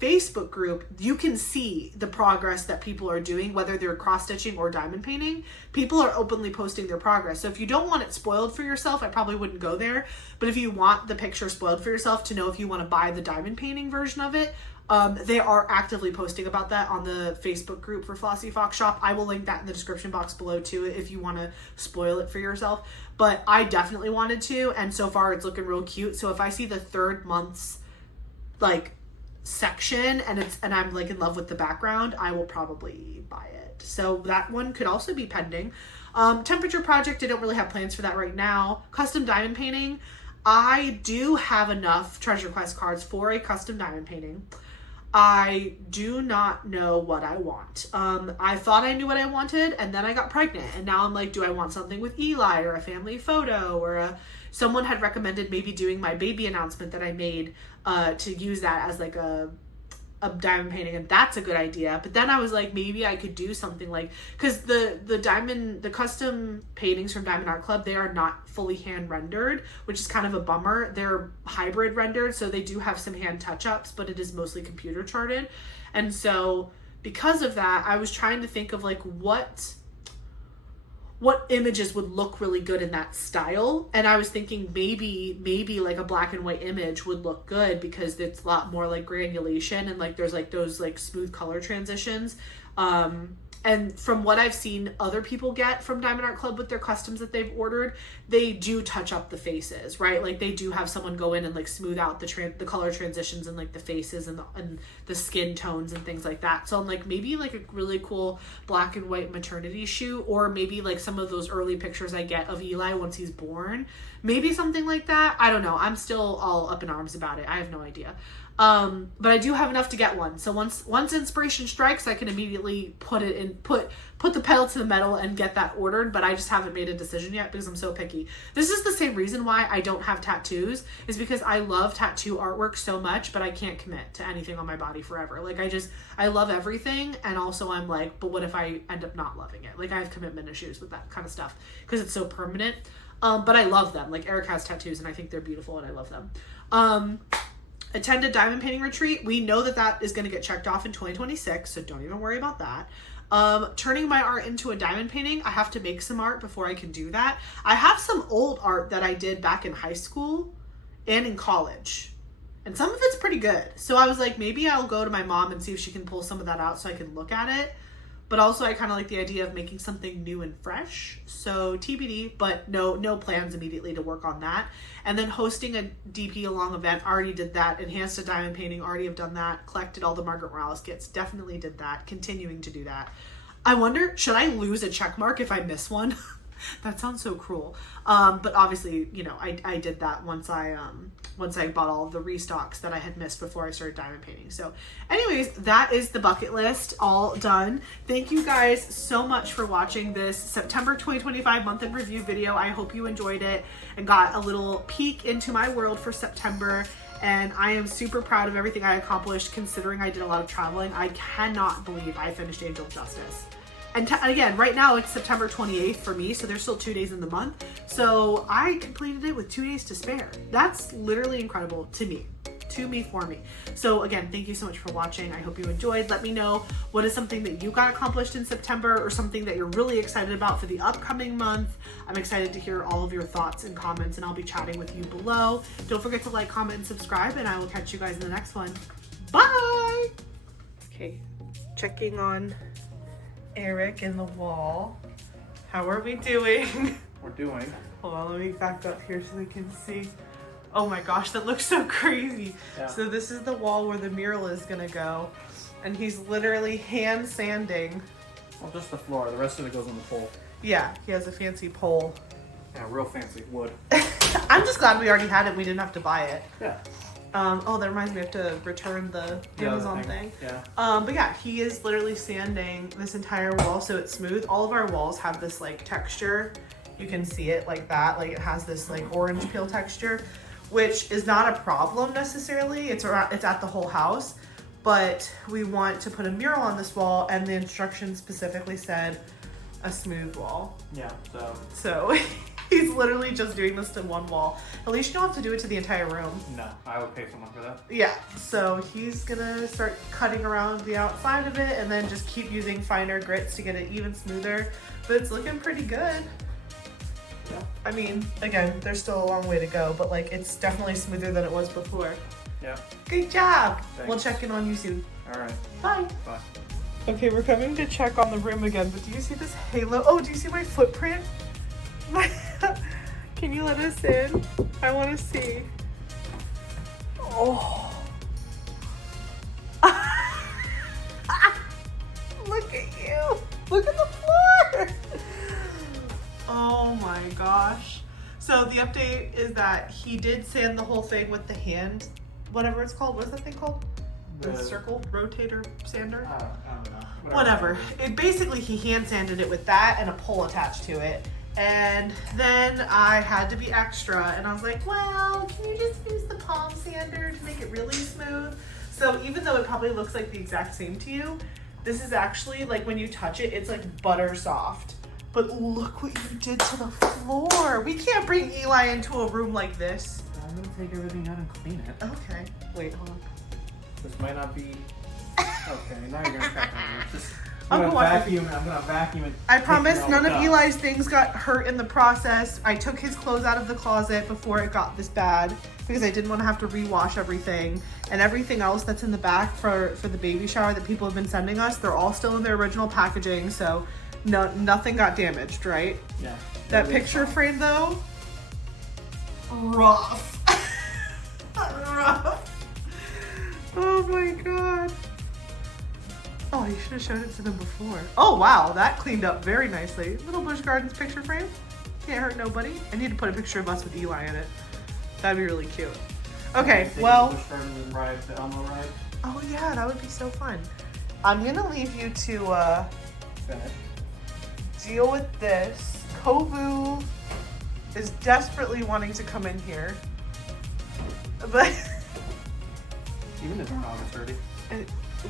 Facebook group, you can see the progress that people are doing, whether they're cross stitching or diamond painting. People are openly posting their progress. So if you don't want it spoiled for yourself, I probably wouldn't go there. But if you want the picture spoiled for yourself to know if you want to buy the diamond painting version of it, they are actively posting about that on the Facebook group for Flossy Fox Shop. I will link that in the description box below too, if you want to spoil it for yourself. But I definitely wanted to, and so far it's looking real cute. So if I see the 3rd month's like section and I'm like in love with the background, I will probably buy it. So that one could also be pending. Temperature project, I don't really have plans for that right now. Custom diamond painting, I do have enough Treasure Quest cards for a custom diamond painting. I do not know what I want. I thought I knew what I wanted, and then I got pregnant, and now I'm like, do I want something with Eli or a family photo, or someone had recommended maybe doing my baby announcement that I made to use that as like a diamond painting, and that's a good idea. But then I was like, maybe I could do something like, because the custom paintings from Diamond Art Club, they are not fully hand rendered, which is kind of a bummer. They're hybrid rendered, so they do have some hand touch-ups, but it is mostly computer charted. And so because of that, I was trying to think of like what images would look really good in that style. And I was thinking maybe like a black and white image would look good, because it's a lot more like granulation, and like there's like those like smooth color transitions. And from what I've seen other people get from Diamond Art Club with their customs that they've ordered, they do touch up the faces, right? Like they do have someone go in and like smooth out the color transitions and like the faces and the skin tones and things like that. So I'm like, maybe like a really cool black and white maternity shoot, or maybe like some of those early pictures I get of Eli once he's born, maybe something like that. I don't know. I'm still all up in arms about it. I have no idea. But I do have enough to get one. So once inspiration strikes, I can immediately put the pedal to the metal and get that ordered. But I just haven't made a decision yet because I'm so picky. This is the same reason why I don't have tattoos, is because I love tattoo artwork so much, but I can't commit to anything on my body forever. Like I love everything. And also I'm like, but what if I end up not loving it? Like I have commitment issues with that kind of stuff because it's so permanent. But I love them. Like Eric has tattoos and I think they're beautiful and I love them. Attend a diamond painting retreat. We know that is going to get checked off in 2026, so don't even worry about that. Turning my art into a diamond painting, I have to make some art before I can do that. I have some old art that I did back in high school and in college, and some of it's pretty good. So I was like, maybe I'll go to my mom and see if she can pull some of that out so I can look at it. But also I kind of like the idea of making something new and fresh. So TBD, but no plans immediately to work on that. And then hosting a DP Along event, already did that. Enhanced a diamond painting, already have done that. Collected all the Margaret Morales kits, definitely did that. Continuing to do that. I wonder, should I lose a check mark if I miss one? That sounds so cruel. But obviously, you know, I did that once I bought all of the restocks that I had missed before I started diamond painting. So anyways, that is the bucket list all done. Thank you guys so much for watching this September 2025 month in review video. I hope you enjoyed it and got a little peek into my world for September. And I am super proud of everything I accomplished considering I did a lot of traveling. I cannot believe I finished Angel of Justice. And again, right now it's September 28th for me, so there's still 2 days in the month. So I completed it with 2 days to spare. That's literally incredible to me, for me. So again, thank you so much for watching. I hope you enjoyed. Let me know what is something that you got accomplished in September or something that you're really excited about for the upcoming month. I'm excited to hear all of your thoughts and comments, and I'll be chatting with you below. Don't forget to like, comment, and subscribe, and I will catch you guys in the next one. Bye! Okay, checking on Eric in the wall. How are we doing? We're doing. Hold on, let me back up here so they can see. Oh my gosh, that looks so crazy. Yeah. So this is the wall where the mural is gonna go. And he's literally hand sanding. Well, just the floor. The rest of it goes on the pole. Yeah, he has a fancy pole. Yeah, real fancy wood. I'm just glad we already had it. We didn't have to buy it. Yeah. Oh, that reminds me, I have to return the Amazon thing. Yeah. But yeah, he is literally sanding this entire wall so it's smooth. All of our walls have this like texture. You can see it like that. Like it has this like orange peel texture, which is not a problem necessarily. It's at the whole house, but we want to put a mural on this wall, and the instructions specifically said a smooth wall. Yeah. So he's literally just doing this to one wall. At least you don't have to do it to the entire room. No, I would pay someone for that. Yeah, so he's gonna start cutting around the outside of it and then just keep using finer grits to get it even smoother. But it's looking pretty good. Yeah. I mean, again, there's still a long way to go, but like it's definitely smoother than it was before. Yeah. Good job. Thanks. We'll check in on you soon. All right. Bye. Bye. Okay, we're coming to check on the room again, but do you see this halo? Oh, do you see my footprint? Can you let us in? I want to see. Oh. Look at you. Look at the floor. Oh my gosh. So the update is that he did sand the whole thing with the hand, whatever it's called. What is that thing called? The circle rotator sander? I don't know. Whatever. It basically, he hand sanded it with that and a pole attached to it. And then I had to be extra, and I was like, well, can you just use the palm sander to make it really smooth? So even though it probably looks like the exact same to you, this is actually, like when you touch it, it's like butter soft. But look what you did to the floor. We can't bring Eli into a room like this. I'm gonna take everything out and clean it. Okay. Wait, hold on. This might not be. Okay, now you're gonna crack my ear. Just I'll I'm go gonna watch vacuum. I'm gonna vacuum it. I promise none of Eli's things got hurt in the process. I took his clothes out of the closet before it got this bad because I didn't want to have to rewash everything. And everything else that's in the back for the baby shower that people have been sending us, they're all still in their original packaging, so nothing got damaged, right? Yeah. That picture frame though, rough. Rough. Oh my god. Oh, you should have shown it to them before. Oh wow, that cleaned up very nicely. Little Busch Gardens picture frame. Can't hurt nobody. I need to put a picture of us with Eli in it. That'd be really cute. Okay, well. Oh yeah, that would be so fun. I'm gonna leave you to Finish. deal with this. Kovu is desperately wanting to come in here. But Even the doorknob is dirty.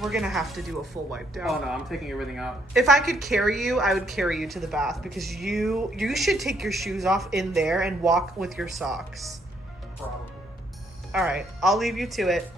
we're gonna have to do a full wipe down. Oh no, I'm taking everything out. If I could carry you, I would carry you to the bath because you should take your shoes off in there and walk with your socks. Probably. All right, I'll leave you to it.